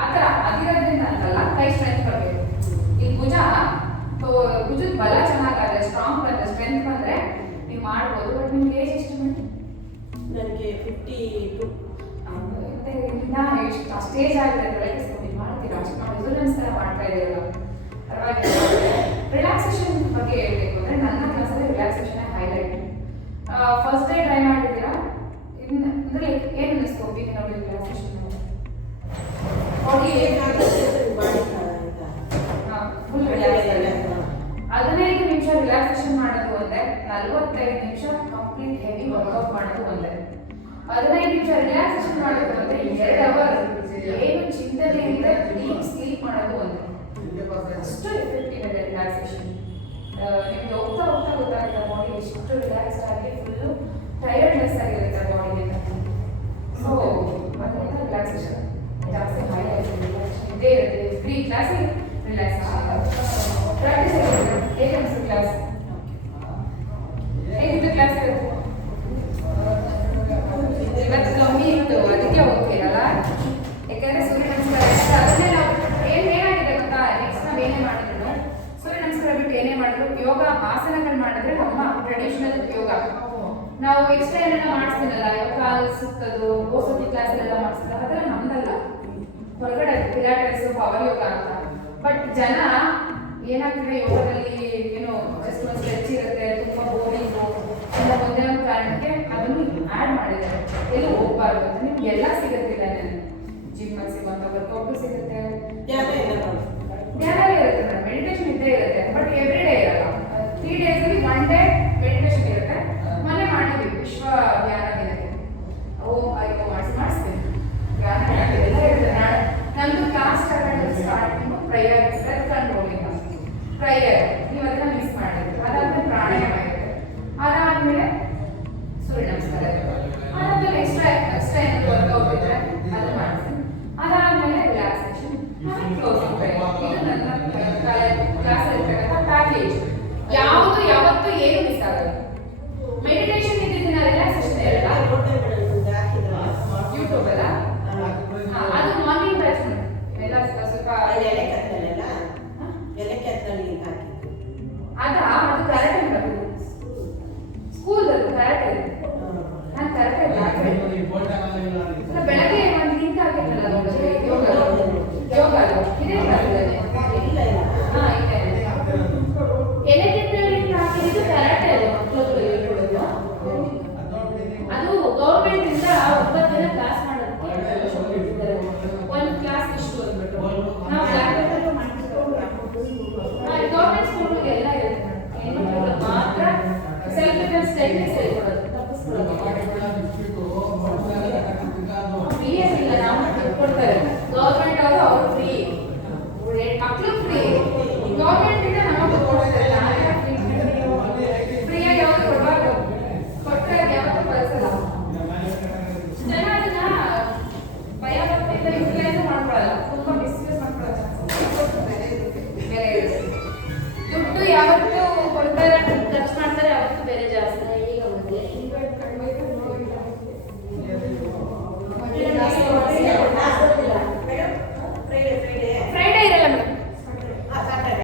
ಆ ಥರ ಅದಿರೋದ್ರಿಂದ ಅಂತಲ್ಲ, ಕೈ ಸ್ಟ್ರೆಂತ್ ಬರಬೇಕು. ಈ ಭುಜದ ಬಲ ಚೆನ್ನಾಗಾದ್ರೆ, ಸ್ಟ್ರಾಂಗ್ ಬಂದ್ರೆ, ಸ್ಟ್ರೆಂತ್ ಬಂದ್ರೆ ನೀವು ಮಾಡ್ಬೋದು. ಬಟ್ ನಿಮ್ಗೆ ಏಜ್ ಎಷ್ಟು ನನಗೆ 52. ಮತ್ತೆ ಇನ್ನ ಎಷ್ಟು ಸ್ಟೇಜ್ ಆಗಿದೆ ಬೆಳಗಿಸ್ಕೊಂಡು ಮಾಡ್ತೀರಾ, ಅಷ್ಟು ನಾವು ರೆಸೊನೆನ್ಸ್ನ ಮಾಡ್ತಾ ಇದ್ದೀರಲ್ಲ, ಪರವಾಗಿಲ್ಲ. ರಿಲ್ಯಾಕ್ಸೇಷನ್ ಬಗ್ಗೆ ಹೇಳಬೇಕು ಅಂದರೆ ನನ್ನ ಕ್ಲಾಸಲ್ಲಿ relaxation highlight. First day try ಮಾಡಿದ್ದೀರಾ ಅಂದರೆ ಏನು ಅನ್ನಿಸ್ತು ವೀಕ್ ನೋಡಿ ರಿಲ್ಯಾಕ್ಸೇಷನ್ ಬಾಡಿ ಫುಲ್ ರಿಲ್ಯಾಕ್ಸ್ ಆಗಿದೆ. 15 ನಿಮಿಷ ರಿಲ್ಯಾಕ್ಸೇಷನ್ ಮಾಡೋದು ಒಂದೇ, 45 ನಿಮಿಷ ಕಂಪ್ಲೀಟ್ ಹೆವಿ ವರ್ಕೌಟ್ ಮಾಡೋದು ಒಂದೇ. 15 ನಿಮಿಷ ರಿಲ್ಯಾಕ್ಸೇಷನ್ ಮಾಡೋದು ಒಂದೇ, 2 ಅವರ್ ಏನು ಚಿಂತನೆ ಇಲ್ಲದೆ ಡೀಪ್ ಸ್ಲೀಪ್ ಮಾಡೋದು ಒಂದೇ. ಅಷ್ಟು ಎಫೆಕ್ಟಿವ್ ಇದೆ ರಿಲ್ಯಾಕ್ಸೇಷನ್. ನಿಮ್ಗೆ ಹೋಗ್ತಾ ಹೋಗ್ತಾ ಗೊತ್ತಾಗುತ್ತೆ ಬಾಡಿ ಎಷ್ಟು ರಿಲ್ಯಾಕ್ಸ್ ಆಗಿ ಫುಲ್ಲು ಟೈರ್ಡ್ನೆಸ್ ಆಗಿರುತ್ತೆ ಬಾಡಿಗೆ. ಸೊ ಅದರಿಂದ ರಿಲ್ಯಾಕ್ಸೇಷನ್ ಜಾಸ್ತಿ ಹೈ ಆಗಿದೆ, ರಿಲ್ಯಾಕ್ಸೇಷನ್ ಇದ್ದೇ ಇರುತ್ತೆ. ಫ್ರೀ ಕ್ಲಾಸಿಗೆ ರಿಲ್ಯಾಕ್ಸೇಷನ್ ಪ್ರಾಕ್ಟೀಸ್ ಆಗಿದೆ. ಹೇಗೆ ಅನಿಸ್ತು ಕ್ಲಾಸ್? ಹೇಗಿತ್ತು ಕ್ಲಾಸ್? ಇವತ್ತು ಕಮ್ಮಿ ಇತ್ತು, ಅದಕ್ಕೆ ಹೋಗ್ತೀರಲ್ಲ. ಯಾಕಂದರೆ ಸೂರ್ಯ ನಮಸ್ಕಾರ ಅದನ್ನೇ ನಾವು ಏನಾಗಿದೆ ಗೊತ್ತಾ, ನೆಕ್ಸ್ಟ್ ನಾವು ಏನೇ ಮಾಡಿದ್ರು ಸೂರ್ಯ ನಮಸ್ಕಾರ ಬಿಟ್ಟು ಏನೇ ಮಾಡಿದ್ರು ಯೋಗ ಆಸನಗಳು ಮಾಡಿದ್ರೆ ನಮ್ಮ ಟ್ರೆಡಿಷನಲ್ ಯೋಗ ನಾವು ಎಕ್ಸ್ಟ್ರಾ ಏನೆಲ್ಲ ಮಾಡಿಸ್ತೀನಲ್ಲ, ಕಾಲು ಸುತ್ತದು ಓಸತಿ ಕ್ಲಾಸಲ್ಲೆಲ್ಲ ಮಾಡಿಸ್ತಾರೆ, ಅದೆಲ್ಲ ನಮ್ದಲ್ಲ, ಹೊರಗಡೆ ಪಿಲಾಟೆಸ್ ಪವರ್ ಯೋಗ ಅಂತ. ಬಟ್ ಜನ ಏನಾಗ್ತದೆ, ಯೋಗದಲ್ಲಿ ಏನು ಜಸ್ಟ್ ಒಂದು ಸ್ಟ್ರೆಚ್ ಇರುತ್ತೆ, ತುಂಬ ಬೋರಿಂಗು ಎಲ್ಲ ಒಂದೇ ಒಂದು ಕಾರಣಕ್ಕೆ ಅದನ್ನು ಆ್ಯಡ್ ಮಾಡಿದ್ದಾರೆ. ಎಲ್ಲೂ ಹೋಗ್ಬಾರ್ದು ಅಂತ. ನಿಮ್ಗೆ ಎಲ್ಲ ಸಿಗುತ್ತಿಲ್ಲ, ನಾನು ಜಿಮ್ಮಲ್ಲಿ ಸಿಗುವಂಥ ವರ್ಕೌಟು ಸಿಗುತ್ತೆ, ಧ್ಯಾನ ಎಲ್ಲ ಮಾಡ್ತೀನಿ. ಧ್ಯಾನ ಇರುತ್ತೆ ಮೇಡಮ್, ಮೆಡಿಟೇಷನ್ ಇದ್ದೇ ಇರುತ್ತೆ. ಬಟ್ ಎವ್ರಿ ಡೇ ಇರಲ್ಲ. 3 ಡೇಸಲ್ಲಿ 1 ಡೇ ಮೆಡಿಟೇಷನ್ ಇರುತ್ತೆ. ಮೊನ್ನೆ ಮಾಡಿದ್ವಿ ವಿಶ್ವ ಧ್ಯಾನ ದಿನಕ್ಕೆ. ಮಾಡಿಸ್ತೀನಿ ಧ್ಯಾನ ಎಲ್ಲ ಇರುತ್ತೆ. ನಮ್ಮದು ಕ್ಲಾಸ್ ಸ್ಟಾರ್ಟಿಂಗು ಪ್ರೇಯರ್ ಇರುತ್ತೆ, ಕಂಟ್ರೋಲಿಂಗ್ ಪ್ರೇಯರ್, ನೀವು ಅದನ್ನ ಮಿಸ್ ಮಾಡಿದ್ರಿ. ಅದಾದ್ಮೇಲೆ ಪ್ರಾಣಾಯಾಮ ಇರುತ್ತೆ, ಅದಾದ್ಮೇಲೆ ಸೂರ್ಯ ನಮಸ್ಕಾರ ಇರುತ್ತೆ, ಅದಾದ್ಮೇಲೆ ಎಕ್ಸ್ಟ್ರಾ ಏನು ವರ್ಕೌಟ್ ಇದ್ರೆ ಅದು ಮಾಡ್ತೀನಿ, ಅದಾದ್ಮೇಲೆ ರಿಲ್ಯಾಕ್ಸೇಷನ್, ಆಮೇಲೆ ಕ್ಲೋಸಿಂಗ್ ಪ್ರೇಯರ್. ಇದು ನನ್ನ ಕ್ಲಾಸ್ ಇರ್ತಕ್ಕಂಥ ಪ್ಯಾಕೇಜ್. ಯಾವುದು ಯಾವತ್ತೂ ಏನು ಮಿಸ್ ಆಗಲ್ಲ. ಮೆಡಿಟೇಷನ್ ಇದ್ದಿದ್ದಿನ ರಿಲ್ಯಾಕ್ಸೇಷನ್ ಇರಲ್ಲ. ಯೂಟ್ಯೂಬ್ ಅಲ್ಲ, ಅದು ಮಾರ್ನಿಂಗ್ ಬ್ಯಾಚ್ ಎಲ್ಲ ಸ್ವಲ್ಪ ಅದು ಕರೆಕ್ಟ್ ಇರಬೇಕು. ಸ್ಕೂಲ್ ಅದು ಕರೆಕ್ಟ್ ಇದೆ, ನಾನು ಕರೆಕ್ಟ್ ಬೆಳಗ್ಗೆ ಒಂದು ಲಿಂಕ್ ಆಗಿರ್ತಲ್ಲ ಯೋಗ ಯೋಗ ಇದೇ ಕ್ಲಾಸಲ್ಲಿ ಹಾಂ ಇದೆ. ಎಲೆಕ್ಟ್ರಿಕಲ್ ಲಿಂಕ್ ಹಾಕಿದ್ದು ಕರೆಕ್ಟ್ ಇದೆ. ಅದು ಗೌರ್ಮೆಂಟ್ ಇಂದ 9 ದಿನ ಕ್ಲಾಸ್ ಮಾಡೋದಕ್ಕೆ ಒಂದು ಕ್ಲಾಸ್ ಇಷ್ಟು ಅಂದ್ಬಿಟ್ಟು ನಾವು ಬ್ಲ್ಯಾಕ್ ಗೌರ್ಮೆಂಟ್ ಸ್ಕೂಲ್ಗೆ ಎಲ್ಲ ಇರುತ್ತೆ. ಹೆಣ್ಮಕ್ಳಿಗೆ ಮಾತ್ರ ಸೆಲ್ಫ್ ಡಿಫೆನ್ಸ್ ಟೆಕ್ನಿಕ್ಸ್ ಹೇಳ್ಕೊಡೋದು, ತಪ್ಪಿಸ್ಕೊಡೋದು. ಫ್ರೀ ಏನಿಲ್ಲ, ನಾವು ಕೊಡ್ತಾರೆ ಗೌರ್ಮೆಂಟ್ ಅವರು ಫ್ರೀ, ಮಕ್ಕಳು ಫ್ರೀ. ಗೌರ್ಮೆಂಟ್